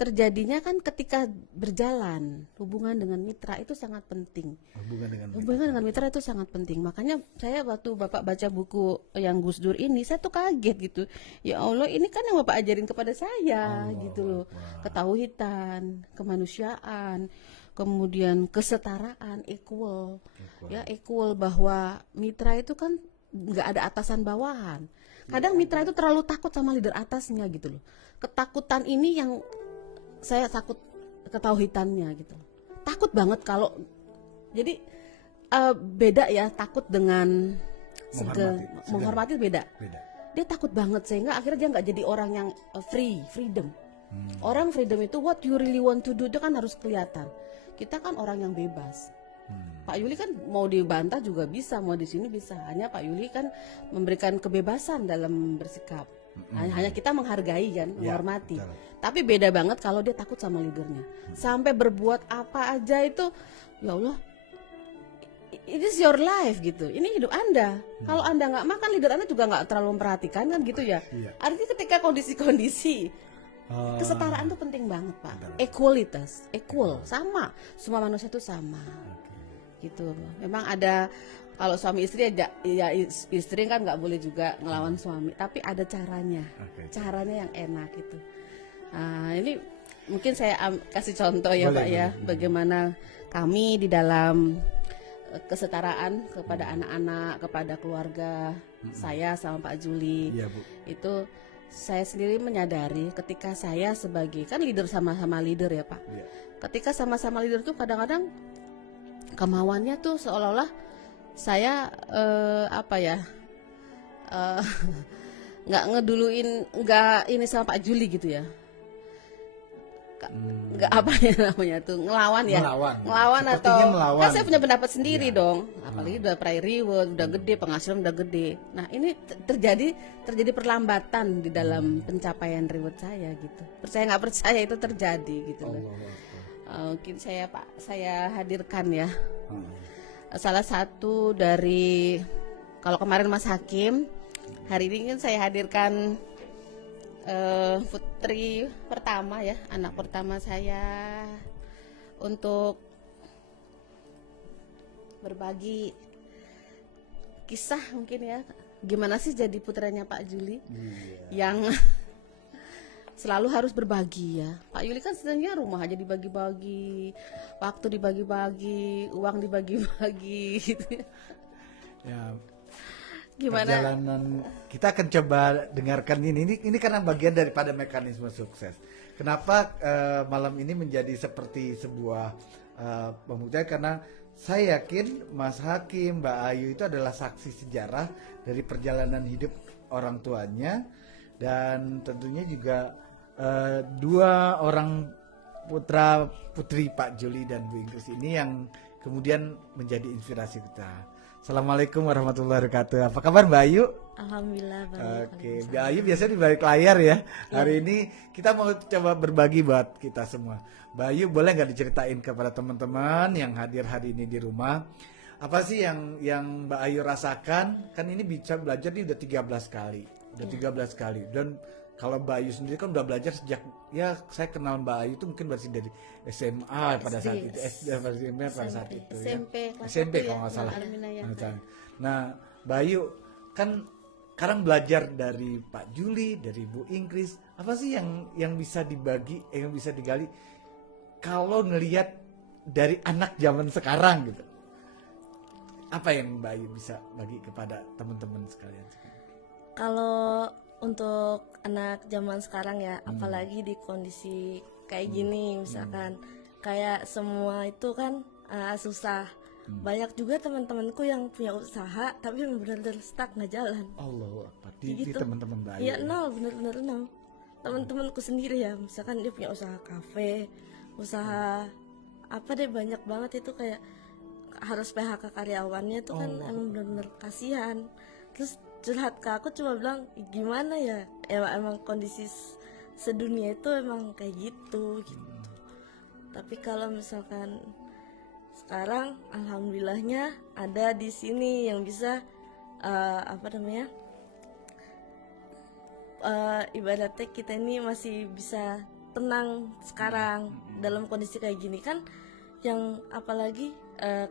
terjadinya kan ketika berjalan. Hubungan dengan mitra itu sangat penting. Hubungan dengan mitra itu sangat penting. Makanya saya waktu Bapak baca buku yang Gus Dur ini, saya tuh kaget gitu. Ya Allah, ini kan yang Bapak ajarin kepada saya gitu loh. Ketauhidan, kemanusiaan, kemudian kesetaraan, equal. Ya, equal, bahwa mitra itu kan nggak ada atasan bawahan. Kadang mitra itu terlalu takut sama leader atasnya gitu loh. Ketakutan ini yang saya takut ketauhidannya gitu. Takut banget kalau jadi beda ya, takut dengan menghormati beda. Dia takut banget sehingga akhirnya dia nggak jadi orang yang freedom. Orang freedom itu what you really want to do itu kan harus kelihatan. Kita kan orang yang bebas. Pak Yuli kan mau dibantah juga bisa, mau di sini bisa. Hanya Pak Yuli kan memberikan kebebasan dalam bersikap. Hanya kita menghargai kan, menghormati. Tapi beda banget kalau dia takut sama leadernya. Sampai berbuat apa aja itu, ya Allah, it is your life gitu. Ini hidup Anda. Kalau Anda nggak makan, leader Anda juga nggak terlalu memperhatikan kan gitu ya. Artinya ketika kondisi-kondisi kesetaraan itu penting banget, Pak. Equalitas, equal, sama. Semua manusia itu sama. Gitu. Memang ada, kalau suami istri ya istri kan nggak boleh juga ngelawan suami, tapi ada caranya. Caranya yang enak gitu. Nah, ini mungkin saya kasih contoh ya, Pak ya, bagaimana kami di dalam kesetaraan kepada anak-anak, kepada keluarga saya sama Pak Juli. Itu saya sendiri menyadari ketika saya sebagai kan leader sama-sama leader ya, Pak. Ketika sama-sama leader tuh kadang-kadang kemauannya tuh seolah-olah saya nggak ngeduluin, nggak ini sama Pak Juli gitu ya, nggak apa ya namanya tuh, ngelawan atau kan saya punya pendapat sendiri dong, apalagi udah prior reward, udah gede, penghasilan udah gede. Nah ini terjadi perlambatan di dalam pencapaian reward saya gitu. Percaya nggak percaya itu terjadi gitu loh. Mungkin saya hadirkan ya salah satu dari, kalau kemarin Mas Hakim, hari ini kan saya hadirkan putri pertama ya, anak pertama saya, untuk berbagi kisah mungkin ya, gimana sih jadi putranya Pak Juli yang selalu harus berbagi ya. Pak Yuli kan sebenarnya rumah aja dibagi-bagi, waktu dibagi-bagi, uang dibagi-bagi gitu ya. Ya, gimana? Perjalanan kita akan coba dengarkan ini karena bagian daripada mekanisme sukses. Kenapa malam ini menjadi seperti sebuah pembuktian, karena saya yakin Mas Hakim, Mbak Ayu itu adalah saksi sejarah dari perjalanan hidup orang tuanya, dan tentunya juga dua orang putra putri Pak Juli dan Bu Ingkris ini yang kemudian menjadi inspirasi kita. Assalamualaikum warahmatullahi wabarakatuh. Apa kabar Mbak Ayu? Alhamdulillah baik. Oke, Mbak Ayu biasanya di balik layar ya. Hari ini kita mau coba berbagi buat kita semua. Mbak Ayu, boleh nggak diceritain kepada teman-teman yang hadir hari ini di rumah, apa sih yang Mbak Ayu rasakan? Kan ini bisa belajar nih udah 13 kali. Dan Kalau Mbak Ayu sendiri kan udah belajar sejak, ya saya kenal Mbak Ayu itu mungkin masih dari SMA pada saat itu, SMP pada saat itu ya. SMP kelas SMP 1 kalau ya, nggak salah. Armina ya. Nah, Mbak Ayu kan sekarang belajar dari Pak Juli, dari Bu Ingkris, apa sih yang bisa dibagi, yang bisa digali kalau ngelihat dari anak zaman sekarang gitu? Apa yang Mbak Ayu bisa bagi kepada teman-teman sekalian? Kalau untuk anak zaman sekarang ya, apalagi di kondisi kayak gini, misalkan kayak semua itu kan susah. Banyak juga teman-temanku yang punya usaha tapi benar-benar stuck nggak jalan. Allahu Akbar. Di Gitu. teman-teman Mbak Ayu. Iya, nol, benar-benar nol. Teman-temanku sendiri ya, misalkan dia punya usaha kafe, usaha apa deh, banyak banget itu kayak harus PHK karyawannya itu kan emang benar-benar kasihan. Terus curhat ke aku cuma bilang gimana ya, emang kondisi sedunia itu emang kayak gitu. Tapi kalau misalkan sekarang alhamdulillahnya ada di sini yang bisa ibaratnya kita ini masih bisa tenang sekarang dalam kondisi kayak gini kan, yang apalagi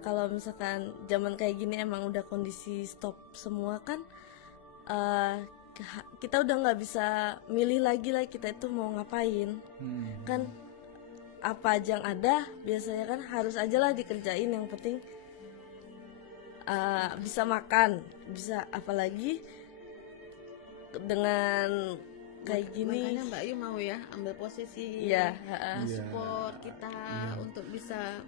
kalau misalkan zaman kayak gini emang udah kondisi stop semua kan, kita udah nggak bisa milih lagi lah kita itu mau ngapain. Kan apa aja yang ada biasanya kan harus aja lah dikerjain, yang penting bisa makan, bisa, apalagi dengan kayak gini. Makanya Mbak Ayu mau ya ambil posisi ya, support kita untuk bisa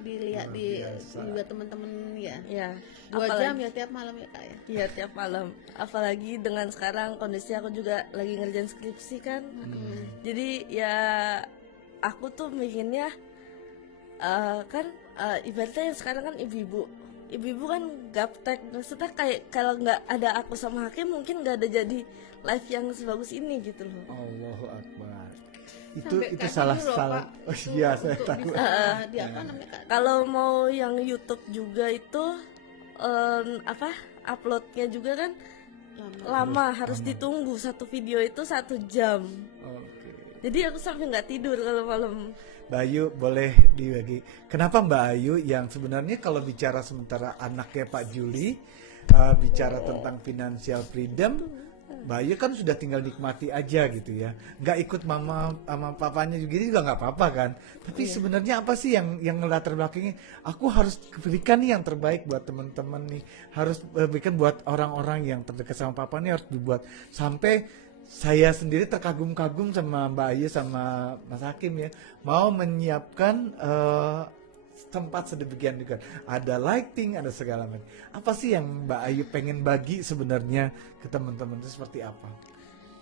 dilihat di juga teman-teman ya. ya 2 jam ya tiap malam ya Kak ya. Iya, tiap malam. Apalagi dengan sekarang kondisi aku juga lagi ngerjain skripsi kan. Jadi ya aku tuh bikinnya kan ibaratnya yang sekarang kan ibu-ibu kan gaptek, maksudnya kayak kalau nggak ada aku sama Hakim mungkin nggak ada jadi live yang sebagus ini gitu loh. Allahu Akbar. Sampai Itu kayak salah gini loh, salah. Pak. Oh iya, saya Untuk tahu. bisa di apa namanya Kak? Kalau mau yang YouTube juga itu uploadnya juga kan lama, harus ditunggu, satu video itu 1 jam. Oke. Jadi aku sampai nggak tidur kalau malam. Mbak Ayu boleh dibagi. Kenapa Mbak Ayu yang sebenarnya kalau bicara sementara anaknya Pak Juli bicara tentang financial freedom, Mbak Ayu kan sudah tinggal nikmati aja gitu ya, nggak ikut mama sama papanya juga nggak apa-apa kan. Tapi sebenarnya apa sih yang ngelatar belakangnya? Aku harus berikan nih yang terbaik buat teman-teman nih, harus berikan buat orang-orang yang terdekat sama papa nih, harus dibuat. Sampai saya sendiri terkagum-kagum sama Mbak Ayu sama Mas Hakim ya, mau menyiapkan tempat sedemikian juga, ada lighting, ada segala macam. Apa sih yang Mbak Ayu pengen bagi sebenarnya ke teman-teman itu seperti apa?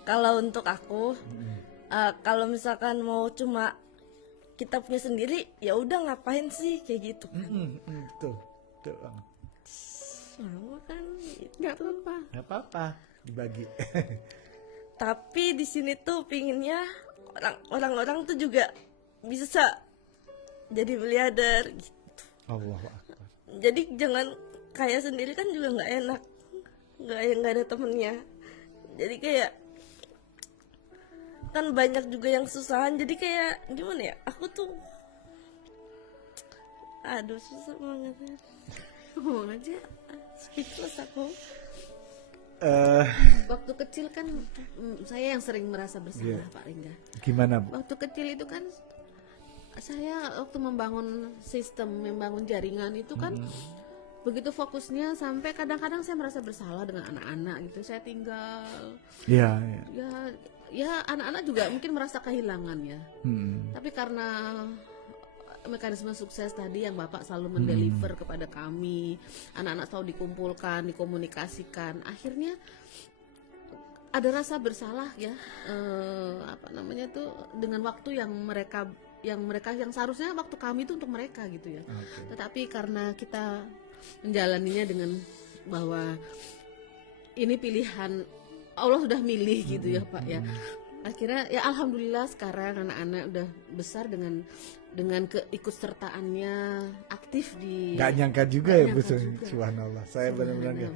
Kalau untuk aku, kalau misalkan mau cuma kita punya sendiri, ya udah ngapain sih kayak gitu kan? Betul, betul banget. Mau kan? Nggak apa-apa. Nggak apa-apa, dibagi. Tapi di sini tuh pinginnya orang-orang tuh juga bisa jadi miliarder gitu. Allahu Akbar. Jadi jangan kaya sendiri kan juga nggak enak, nggak ada temennya. Jadi kayak kan banyak juga yang susahan. Jadi kayak gimana ya? Aku tuh, aduh susah banget ya. Ngomong aja, speechless aku. Waktu kecil kan saya yang sering merasa bersalah Pak Lingga. Gimana Bu? Waktu kecil itu kan saya waktu membangun jaringan itu kan begitu fokusnya sampai kadang-kadang saya merasa bersalah dengan anak-anak gitu. Saya tinggal Ya. ya anak-anak juga mungkin merasa kehilangan ya. Tapi karena mekanisme sukses tadi yang Bapak selalu mendeliver kepada kami, anak-anak selalu dikumpulkan, dikomunikasikan, akhirnya ada rasa bersalah ya, dengan waktu yang mereka seharusnya waktu kami itu untuk mereka gitu ya. Tetapi karena kita menjalaninya dengan bahwa ini pilihan Allah sudah milih gitu ya Pak ya. Akhirnya ya alhamdulillah sekarang anak-anak udah besar dengan keikutsertaannya aktif di. Gak nyangka juga ya Bu, subhanallah. Saya benar-benar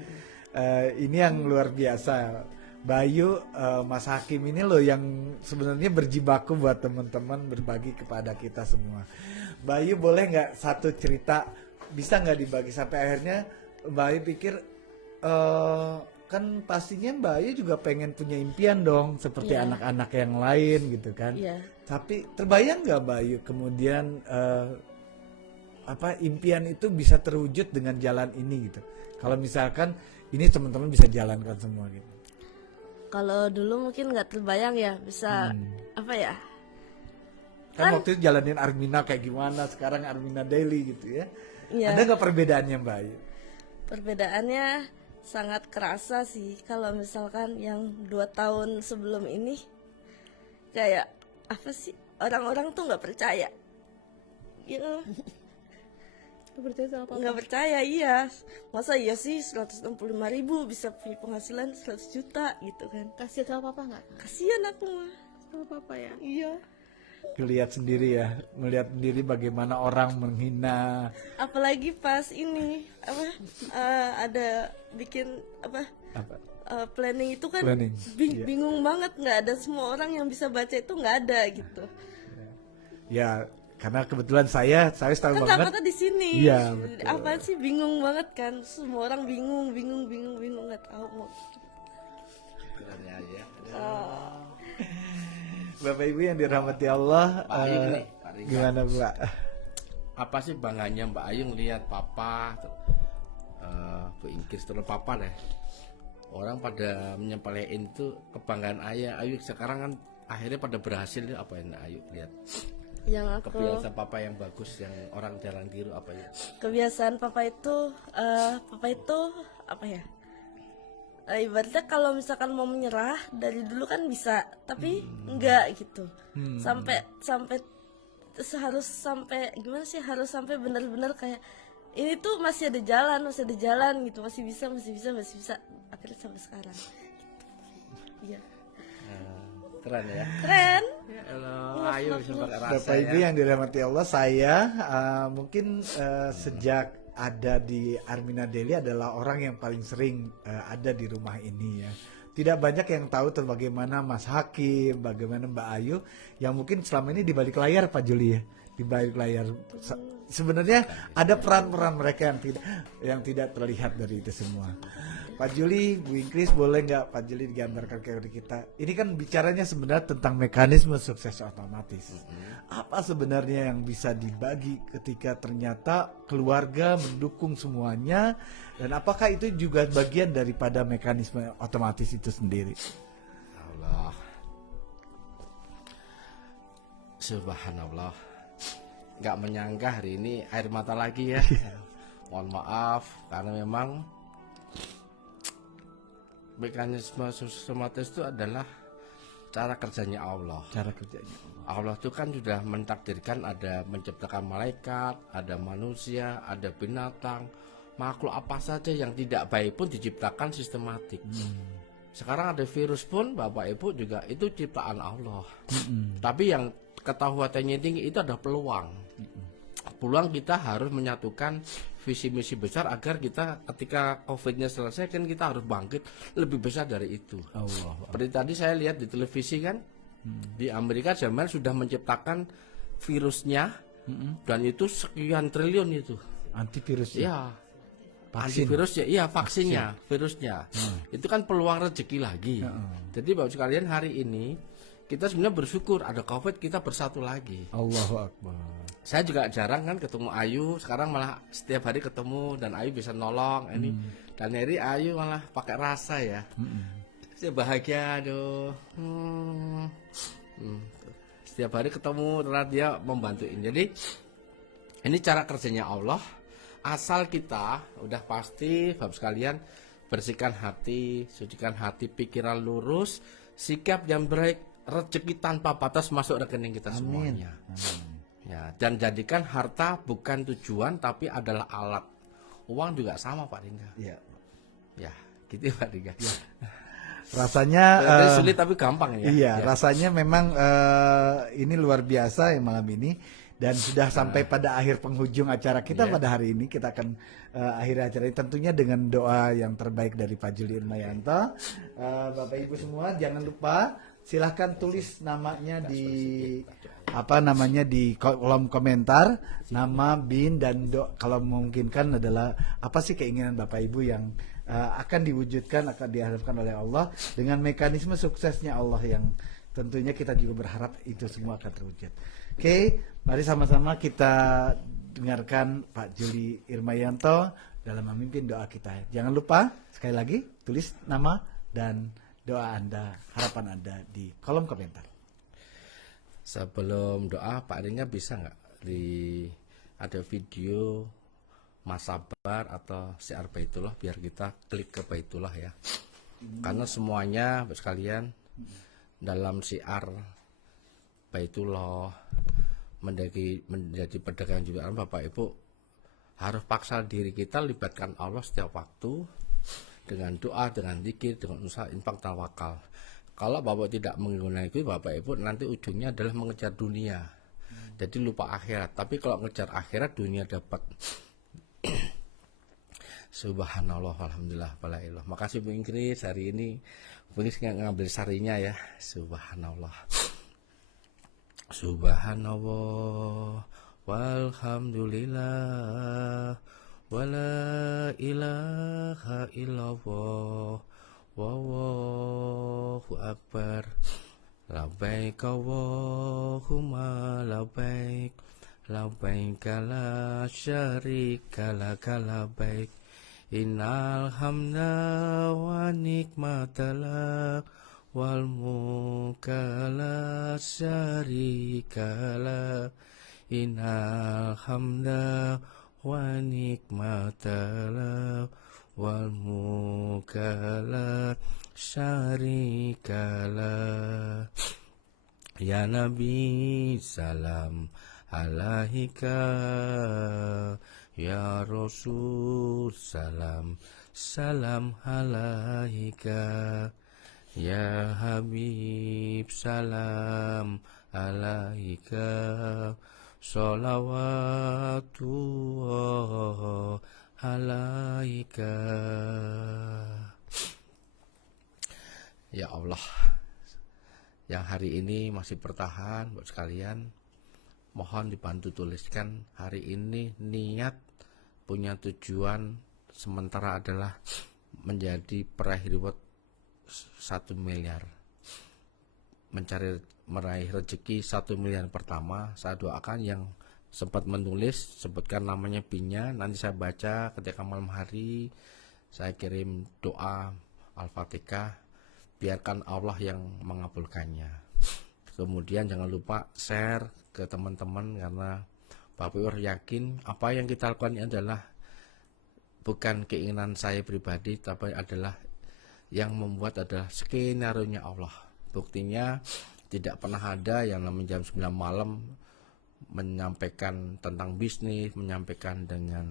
ini yang luar biasa. Bayu, Mas Hakim ini loh yang sebenarnya berjibaku buat teman-teman berbagi kepada kita semua. Bayu boleh nggak satu cerita, bisa nggak dibagi sampai akhirnya Bayu pikir kan pastinya Bayu juga pengen punya impian dong seperti Iya. anak-anak yang lain gitu kan. Iya. Tapi terbayang nggak Bayu kemudian impian itu bisa terwujud dengan jalan ini gitu. Kalau misalkan ini teman-teman bisa jalankan semua gitu. Kalau dulu mungkin nggak terbayang ya bisa apa ya? Kan waktu itu jalanin Armina kayak gimana, sekarang Armina Daily gitu ya. Iya. Ada nggak perbedaannya Mbak Ayu? Perbedaannya sangat kerasa sih kalau misalkan yang 2 tahun sebelum ini kayak apa sih, orang-orang tuh nggak percaya gitu. Nggak percaya, iya. Masa iya sih 165.000 bisa punya penghasilan 100 juta gitu kan. Kasih tahu papa nggak? Kasian aku mah. Sama papa ya. Iya. Lihat sendiri ya, melihat sendiri bagaimana orang menghina. Apalagi pas ini apa ada bikin apa Apa? planning itu kan Planning, iya. bingung banget, nggak ada semua orang yang bisa baca itu, nggak ada gitu. Ya, karena kebetulan saya tahu Kan banget. sama di sini. Iya, betul. Apa sih, bingung banget kan, semua orang bingung nggak tahu mau. Kiranya ya. Bapak Ibu yang dirahmati Allah, Pak Ayu nih, Pak Ringga. gimana Mbak? Apa sih bangganya Mbak Ayu ngelihat papa, Bu Ingkis terus papa deh. Orang pada menyepelein itu kebanggaan ayah. Ayu sekarang kan akhirnya pada berhasil, apa yang Ayu lihat? Yang aku Kebiasaan papa yang bagus, yang orang jarang tiru apa ya? kebiasaan papa itu apa ya? Ibaratnya kalau misalkan mau menyerah dari dulu kan bisa, tapi enggak gitu. Sampai harus sampai gimana sih? Harus sampai benar-benar kayak ini tuh masih ada jalan gitu, masih bisa. Akhirnya sampai sekarang. Gitu. Iya. Keren ya. Keren. Ayu bisa pakai rasa Bapak Ibu ya. yang dirahmati Allah, saya mungkin sejak ada di Armina Daily adalah orang yang paling sering ada di rumah ini ya. Tidak banyak yang tahu tentang bagaimana Mas Hakim, bagaimana Mbak Ayu yang mungkin selama ini di balik layar Pak Juli ya, di balik layar. Sebenarnya ada peran-peran mereka yang tidak terlihat dari itu semua. Pak Juli, Bu Ingkris, boleh nggak Pak Juli digambarkan ke kita? Ini kan bicaranya sebenarnya tentang mekanisme sukses otomatis. Apa sebenarnya yang bisa dibagi ketika ternyata keluarga mendukung semuanya, dan apakah itu juga bagian daripada mekanisme otomatis itu sendiri? Allah. Subhanallah. Nggak menyangka hari ini air mata lagi ya. Mohon maaf karena memang mekanisme sistematis itu adalah cara kerjanya Allah. Cara kerjanya Allah itu kan sudah mentakdirkan, ada menciptakan malaikat, ada manusia, ada binatang, makhluk apa saja yang tidak baik pun diciptakan sistematik. Sekarang ada virus pun Bapak Ibu juga itu ciptaan Allah. Tapi yang ketahuannya tinggi itu ada peluang. Peluang kita harus menyatukan visi misi besar agar kita ketika COVID-nya selesai kan kita harus bangkit lebih besar dari itu. Allah. Seperti tadi saya lihat di televisi kan, di Amerika Jerman sudah menciptakan virusnya dan itu sekian triliun itu. Antivirusnya. Iya. Vaksin. Antivirusnya, iya vaksinnya, virusnya. Itu kan peluang rezeki lagi. Jadi Bapak sekalian, hari ini kita sebenarnya bersyukur ada COVID, kita bersatu lagi. Allahu Akbar. Saya juga jarang kan ketemu Ayu, sekarang malah setiap hari ketemu dan Ayu bisa nolong ini. Dan hari Ayu malah pakai rasa ya. Saya bahagia, aduh. Setiap hari ketemu ternyata dia membantuin. Jadi ini cara kerjanya Allah. Asal kita udah pasti Bapak sekalian bersihkan hati, sucikan hati, pikiran lurus, sikap yang baik, rezeki tanpa batas masuk rekening kita semuanya. Ya, dan jadikan harta bukan tujuan tapi adalah alat. Uang juga sama Pak Ringga. Iya. Ya, gitu Pak Ringga. Rasanya sulit tapi gampang ya. Iya, Ya. rasanya memang ini luar biasa ya malam ini. Dan sudah sampai pada akhir penghujung acara kita Yeah. pada hari ini. Kita akan akhiri acara ini tentunya dengan doa yang terbaik dari Pak Juli Irmayanto. Bapak Ibu semua jangan lupa silahkan tulis namanya di di kolom komentar, nama, bin, dan kalau memungkinkan adalah apa sih keinginan Bapak Ibu yang akan diwujudkan, akan diharapkan oleh Allah dengan mekanisme suksesnya Allah yang tentunya kita juga berharap itu semua akan terwujud. Oke, mari sama-sama kita dengarkan Pak Juli Irmayanto dalam memimpin doa kita. Jangan lupa sekali lagi tulis nama dan doa Anda, harapan Anda di kolom komentar. Sebelum doa, Pak Ringga bisa nggak ada video Mas Sabar atau Syiar Baitullah biar kita klik ke Baitullah ya. Karena semuanya sekalian dalam syiar Baitullah menjadi pedagang juga Bapak Ibu harus paksa diri kita libatkan Allah setiap waktu dengan doa, dengan zikir, dengan usaha, infak, tawakal. Kalau Bapak tidak menggunakan itu, Bapak Ibu nanti ujungnya adalah mengejar dunia. Jadi lupa akhirat. Tapi kalau ngejar akhirat, dunia dapat. Subhanallah, alhamdulillah, balailah. Makasih Bu Ingrid hari ini. Bu Ingrid ngambil sarinya ya. Subhanallah. Subhanallah, walhamdulillah, wala ilaha illallah, wallahu akbar. Labbaik Allahumma labbaik, labbaik la syarika laka labbaik, innal hamda wa nikmata lak wal mulka la syarika lak, innal hamda wa nikmata lak wal mulka la syarika lak. Ya Nabi salam alaika, ya Rasul salam salam alaika, ya Habib salam alaika, sholawatullah alaika. Ya Allah, yang hari ini masih bertahan buat sekalian, mohon dibantu tuliskan hari ini niat punya tujuan sementara adalah menjadi peraih reward 1 miliar, meraih rezeki 1 miliar pertama. Saya doakan yang sempat menulis, sebutkan namanya pinnya, nanti saya baca ketika malam hari, saya kirim doa Al-Fatihah, biarkan Allah yang mengabulkannya. Kemudian jangan lupa share ke teman-teman, karena Bapak Ibu yakin apa yang kita lakukan ini adalah bukan keinginan saya pribadi, tapi adalah yang membuat adalah skenario-nya Allah. Buktinya tidak pernah ada yang namanya jam 9 malam menyampaikan tentang bisnis, menyampaikan dengan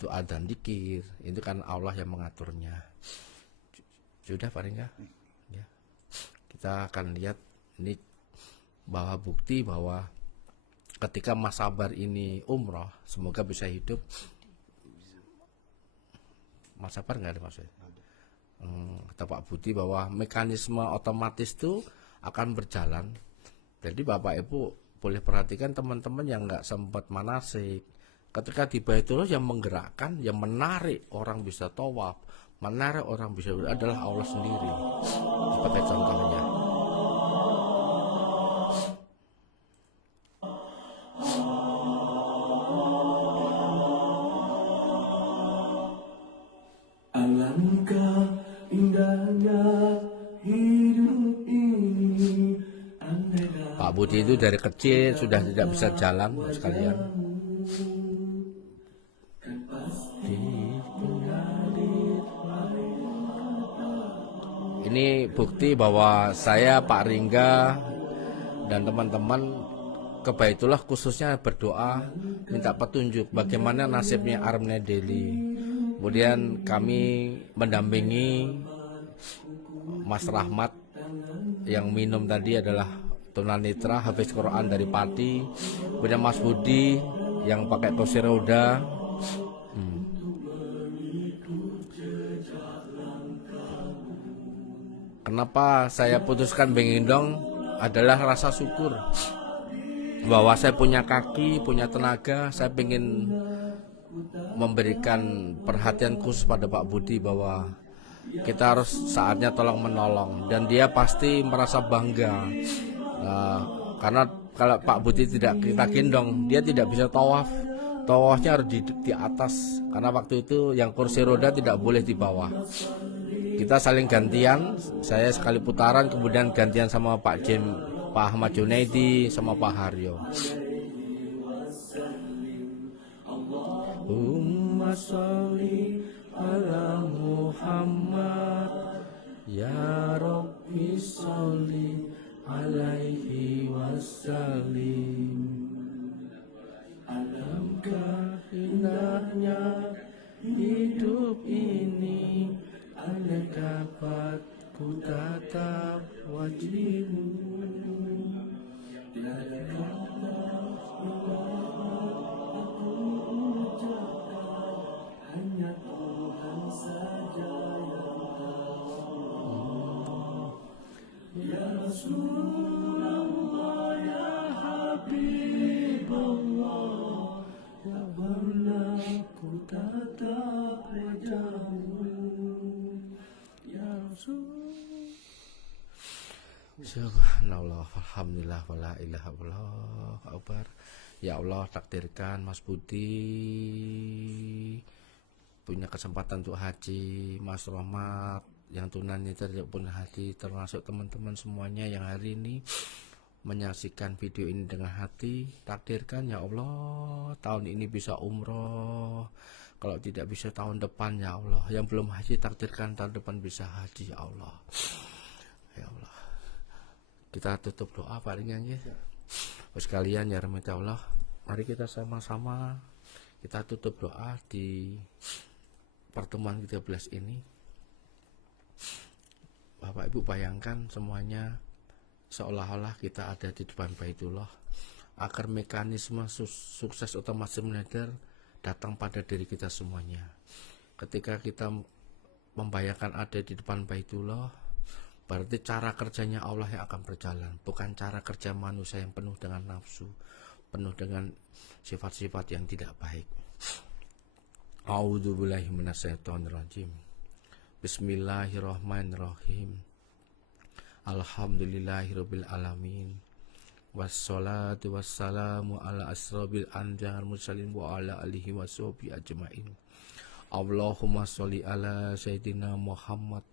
doa dan zikir. Itu kan Allah yang mengaturnya. Sudah Pak Ringga? Ya. Kita akan lihat ini bahwa bukti bahwa ketika Mas Sabar ini umroh, semoga bisa hidup. Mas Sabar nggak ada maksudnya? Kata Pak Budi bahwa mekanisme otomatis itu akan berjalan. Jadi Bapak Ibu boleh perhatikan teman-teman yang nggak sempat manasik, ketika di Baitullah yang menggerakkan, yang menarik orang bisa tawaf, menarik orang bisa adalah Allah sendiri. Sebagai contohnya. Alangkah indahnya hidup ini. Pak Budi itu dari kecil sudah tidak bisa jalan sekalian. Ini bukti bahwa saya, Pak Ringga, dan teman-teman ke Baitullah khususnya berdoa minta petunjuk bagaimana nasibnya Armenia Daily. Kemudian kami mendampingi Mas Rahmat yang minum tadi adalah tunanetra hafiz Quran dari Pati, punya Mas Budi yang pakai kursi roda. Kenapa saya putuskan Bengendong adalah rasa syukur bahwa saya punya kaki, punya tenaga. Saya ingin memberikan perhatian khusus pada Pak Budi bahwa kita harus saatnya tolong menolong, dan dia pasti merasa bangga. Karena kalau Pak Budi tidak kita gendong, dia tidak bisa tawaf. Tawafnya harus di atas, karena waktu itu yang kursi roda tidak boleh di bawah. Kita saling gantian, saya sekali putaran, kemudian gantian sama Pak Ahmad Junaidi sama Pak Haryo. Allahumma sholli ala Muhammad, ya Rabbi sholli alaihi wasallim. Alangkah indahnya hidup ini, andai dapat ku tatap wajihmu. Tiada kata aku ucapkan, hanya Tuhan saja yang tahu. Ya Rasulullah, ya Habibullah, tak pernah ku tatap wajahmu. Subhanallah, alhamdulillah, wala ilaha illallah, akbar. Ya Allah, takdirkan Mas Budi punya kesempatan untuk haji, Mas Rohmat yang tunanetra pun haji, termasuk teman-teman semuanya yang hari ini menyaksikan video ini dengan hati. Takdirkan ya Allah, tahun ini bisa umroh. Kalau tidak bisa tahun depan ya Allah. Yang belum haji takdirkan tahun depan bisa haji ya Allah. Ya Allah. Kita tutup doa palingan ya. Sekalian ya rahmat Allah. Mari kita sama-sama kita tutup doa di pertemuan 13 ini. Bapak Ibu bayangkan semuanya seolah-olah kita ada di depan Baitullah, agar mekanisme sukses otomatis mengalir datang pada diri kita semuanya. Ketika kita membayangkan ada di depan Baitullah, berarti cara kerjanya Allah yang akan berjalan, bukan cara kerja manusia yang penuh dengan nafsu, penuh dengan sifat-sifat yang tidak baik. A'udzubillahi minasyaitonirrajim. Bismillahirrahmanirrahim. Alhamdulillahirabbil alamin. Wassalatu wassalamu ala asrobil anjar mursalin wa ala alihi washabihi ajmain. Allahumma sholli ala sayyidina Muhammad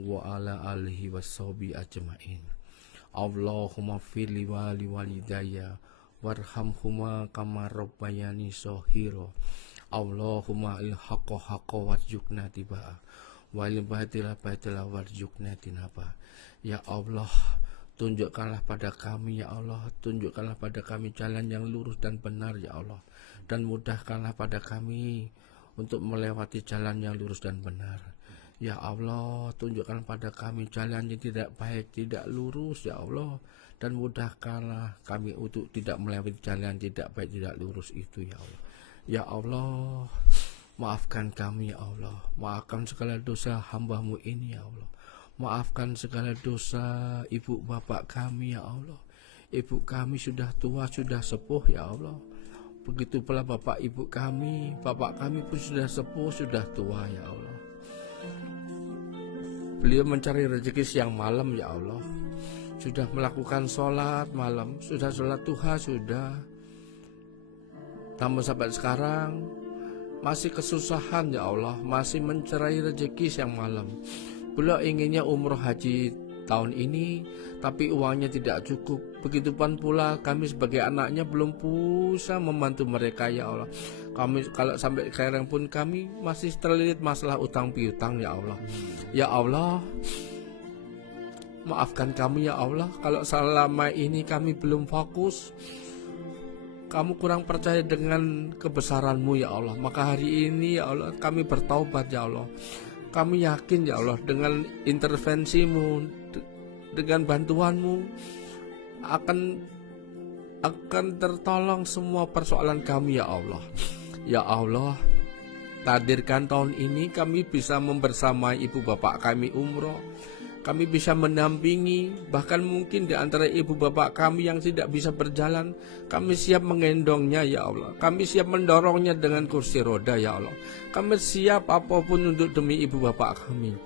wa ala alihi washabihi ajmain. Allahumma firli wali walidayya warhamhuma kama rabbayani shaghira. Allahumma il haqqa haqqa warzuqna tibaa wal batila batila warzuqna tinaba. Ya Allah, tunjukkanlah pada kami ya Allah, tunjukkanlah pada kami jalan yang lurus dan benar ya Allah, dan mudahkanlah pada kami untuk melewati jalan yang lurus dan benar. Ya Allah, tunjukkan pada kami jalan yang tidak baik, tidak lurus ya Allah, dan mudahkanlah kami untuk tidak melewati jalan tidak baik, tidak lurus itu ya Allah. Ya Allah, maafkan kami ya Allah, maafkan segala dosa hamba-Mu ini ya Allah. Maafkan segala dosa ibu bapak kami ya Allah. Ibu kami sudah tua, sudah sepuh ya Allah. Begitu pula bapak ibu kami, bapak kami pun sudah sepuh, sudah tua ya Allah. Beliau mencari rezeki siang malam ya Allah. Sudah melakukan sholat malam, sudah sholat duha, sudah. Namun sampai sekarang masih kesusahan ya Allah, masih mencari rezeki siang malam. Beliau inginnya umroh haji tahun ini, tapi uangnya tidak cukup. Begitupun pula kami sebagai anaknya belum bisa membantu mereka ya Allah. Kami kalau sampai sekarang pun kami masih terlilit masalah utang piutang ya Allah. Ya Allah, maafkan kami ya Allah kalau selama ini kami belum fokus. Kamu kurang percaya dengan kebesaran-Mu ya Allah. Maka hari ini ya Allah kami bertaubat ya Allah. Kami yakin ya Allah dengan intervensi-Mu, dengan bantuan-Mu, akan tertolong semua persoalan kami ya Allah. Ya Allah, takdirkan tahun ini kami bisa membersamai ibu bapak kami umroh. Kami bisa mendampingi, bahkan mungkin di antara ibu bapak kami yang tidak bisa berjalan, kami siap menggendongnya ya Allah. Kami siap mendorongnya dengan kursi roda ya Allah. Kami siap apapun untuk demi ibu bapak kami.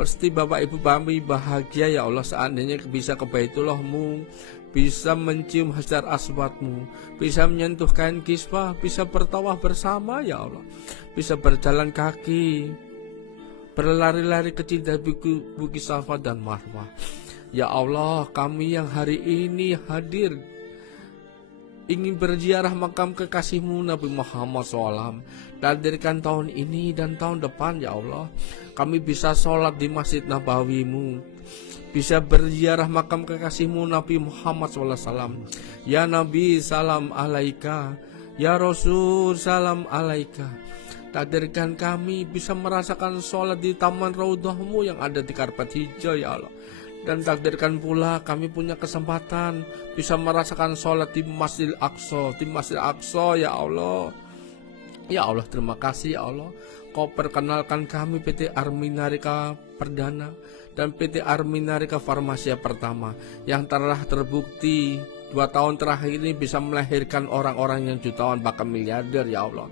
Pasti bapak ibu kami bahagia ya Allah seandainya bisa ke Baitullah-Mu, bisa mencium hajar aswadmu, bisa menyentuh kain kiswah, bisa bertawaf bersama ya Allah, bisa berjalan kaki, berlari-lari kecil dari Bukit Safa dan Marwah. Ya Allah, kami yang hari ini hadir ingin berziarah makam kekasihmu Nabi Muhammad SAW, takdirkan tahun ini dan tahun depan ya Allah, kami bisa sholat di Masjid Nabawi-Mu, bisa berziarah makam kekasihmu Nabi Muhammad SAW. Ya Nabi salam alaika, ya Rasul salam alaika. Takdirkan kami bisa merasakan sholat di taman raudhahmu yang ada di karpet hijau ya Allah. Dan takdirkan pula kami punya kesempatan bisa merasakan sholat di Masjidil Aqsa, ya Allah. Ya Allah, terima kasih ya Allah. Kau perkenalkan kami PT Arminarika Perdana dan PT Arminarika Farmasia Pertama yang telah terbukti 2 tahun terakhir ini bisa melahirkan orang-orang yang jutawan bahkan miliarder ya Allah.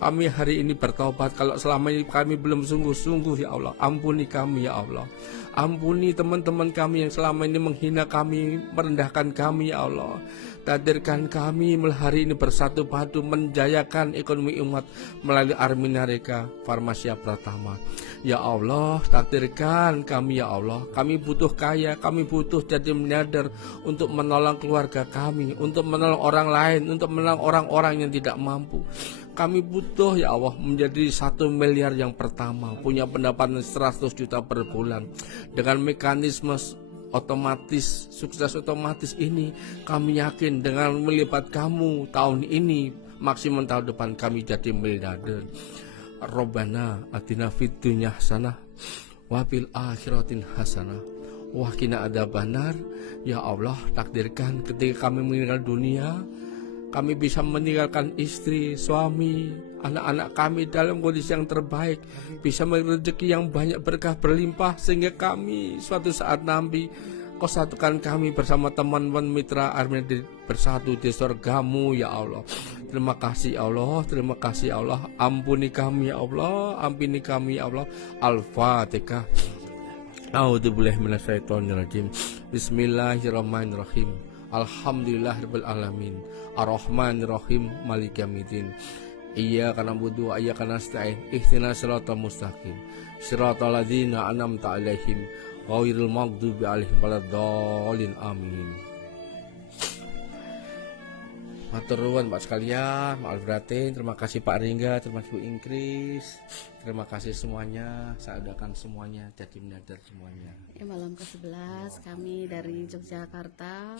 Kami hari ini bertobat kalau selama ini kami belum sungguh-sungguh ya Allah. Ampuni kami ya Allah. Ampuni teman-teman kami yang selama ini menghina kami, merendahkan kami ya Allah. Takdirkan kami hari ini bersatu padu menjayakan ekonomi umat melalui Arminarika Farmasia Pertama. Ya Allah, takdirkan kami ya Allah. Kami butuh kaya, kami butuh jadi miliarder untuk menolong keluarga kami, untuk menolong orang lain, untuk menolong orang-orang yang tidak mampu. Kami butuh ya Allah menjadi 1 miliar yang pertama, punya pendapatan 100 juta per bulan. Dengan mekanisme otomatis, sukses otomatis ini, kami yakin dengan melibat kamu tahun ini, maksimum tahun depan kami jadi miliarder. Rabbana atina fid dunya hasanah wa fil akhiratin hasanah wa qina adzabannar. Ya Allah, takdirkan ketika kami meninggal dunia, kami bisa meninggalkan istri, suami, anak-anak kami dalam kondisi yang terbaik, bisa rezeki yang banyak, berkah berlimpah, sehingga kami suatu saat nanti Kau satukan kami bersama teman-teman mitra Arminarika bersatu di surgamu ya Allah. Terima kasih Allah, terima kasih Allah. Ampuni kami ya Allah, ampuni kami ya Allah. Al-Fatihah. A'udzubillahi minasyaitonirrajim. Bismillahirrahmanirrahim. Alhamdulillahirabbil alamin. Arrahmanirrahim. Maliki yaumiddin. Iyyaka na'budu wa iyyaka nasta'in. Ihdinas siratal mustaqim. Siratal ladzina an'amta 'alaihim ghairil maghdubi 'alaihim waladdallin. Amin. Matur nuwun Pak sekalian, maaf batin. Terima kasih Pak Ringga, terima kasih Bu Ingkris. Terima kasih semuanya. Saya adakan semuanya jadi miliarder semuanya. Malam ke-11 kami dari Yogyakarta.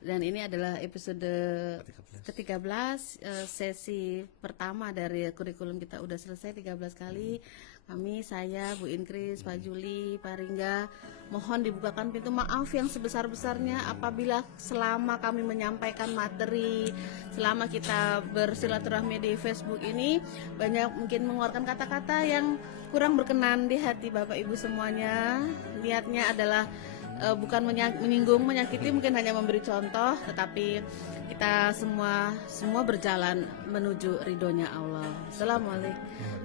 Dan ini adalah episode ke-13, sesi pertama dari kurikulum kita udah selesai 13 kali. Kami, saya, Bu Ingkris, Pak Juli, Pak Ringga, mohon dibukakan pintu maaf yang sebesar-besarnya apabila selama kami menyampaikan materi, selama kita bersilaturahmi di Facebook ini banyak mungkin mengeluarkan kata-kata yang kurang berkenan di hati Bapak Ibu semuanya. Niatnya adalah bukan menyinggung, menyakiti, mungkin hanya memberi contoh, tetapi kita semua berjalan menuju ridhonya Allah.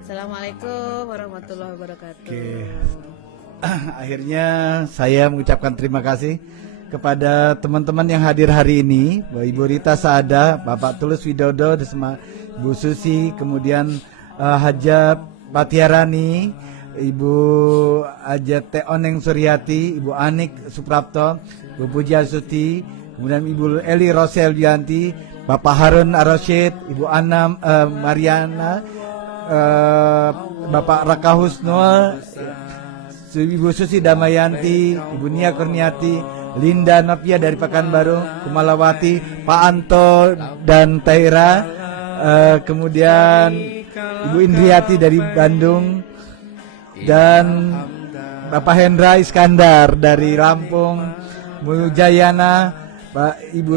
Assalamualaikum warahmatullahi wabarakatuh. Oke. Akhirnya saya mengucapkan terima kasih kepada teman-teman yang hadir hari ini, Ibu Rita Saada, Bapak Tulus Widodo, Bu Susi, kemudian Hajat Patiarani, Ibu Ajat Oneng Suryati, Ibu Anik Suprapto, Bu Puji Asuti, kemudian Ibu Eli Rosel Bianti, Bapak Harun Ar-Rasyid, Ibu Anam Mariana, Bapak Raka Husnul, Ibu Susi Damayanti, Ibu Nia Kurniati, Linda Novia dari Pekanbaru, Kumalawati, Pak Anto dan Taira, kemudian Ibu Indriati dari Bandung, dan Bapak Hendra Iskandar dari Lampung, Bu Jayana, Pak Ibu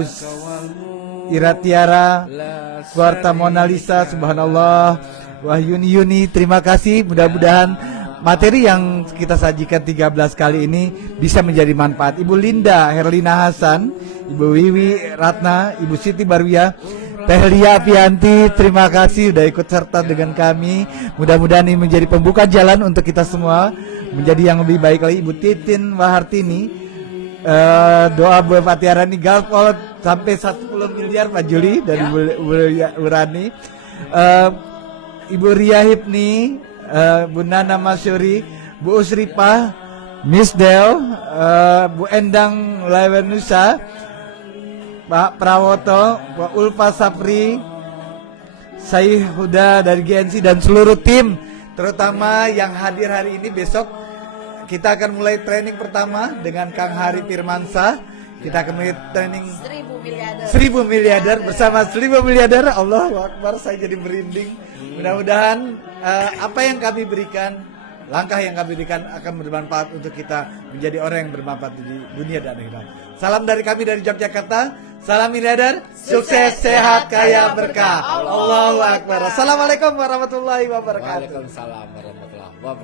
Ira Tiara, Kuarta Mona Lisa, subhanallah, Wahyuni Yuni, terima kasih. Mudah-mudahan materi yang kita sajikan 13 kali ini bisa menjadi manfaat. Ibu Linda Herlina Hasan, Ibu Wiwi Ratna, Ibu Siti Barwia, Teh Lia Apianti, terima kasih sudah ikut serta dengan kami. Mudah-mudahan ini menjadi pembuka jalan untuk kita semua menjadi yang lebih baik lagi. Ibu Titin Wahartini, doa buat Fatihara ini Galpol sampai 10 miliar Pak Juli dari Ibu Urani, Ibu Ria Hipni, Bu Nana Masyuri, Bu Usripah, Miss Del, Bu Endang Lawenusa, Pak Prawoto, Pak Ulfa Sapri, Saih Huda dari GNC dan seluruh tim, terutama yang hadir hari ini. Besok kita akan mulai training pertama dengan Kang Hari Firmansyah. Kita akan mulai training 1000 miliarder bersama 1000 miliarder. Allahu Akbar, saya jadi merinding. Mudah-mudahan apa yang kami berikan, langkah yang kami berikan akan bermanfaat untuk kita menjadi orang yang bermanfaat di dunia dan akhirat. Salam dari kami dari Yogyakarta. Salam miliarder, sukses, sehat, kaya, berkah. Allahu Akbar. Assalamualaikum warahmatullahi wabarakatuh. Waalaikumsalam warahmatullahi wabarakatuh.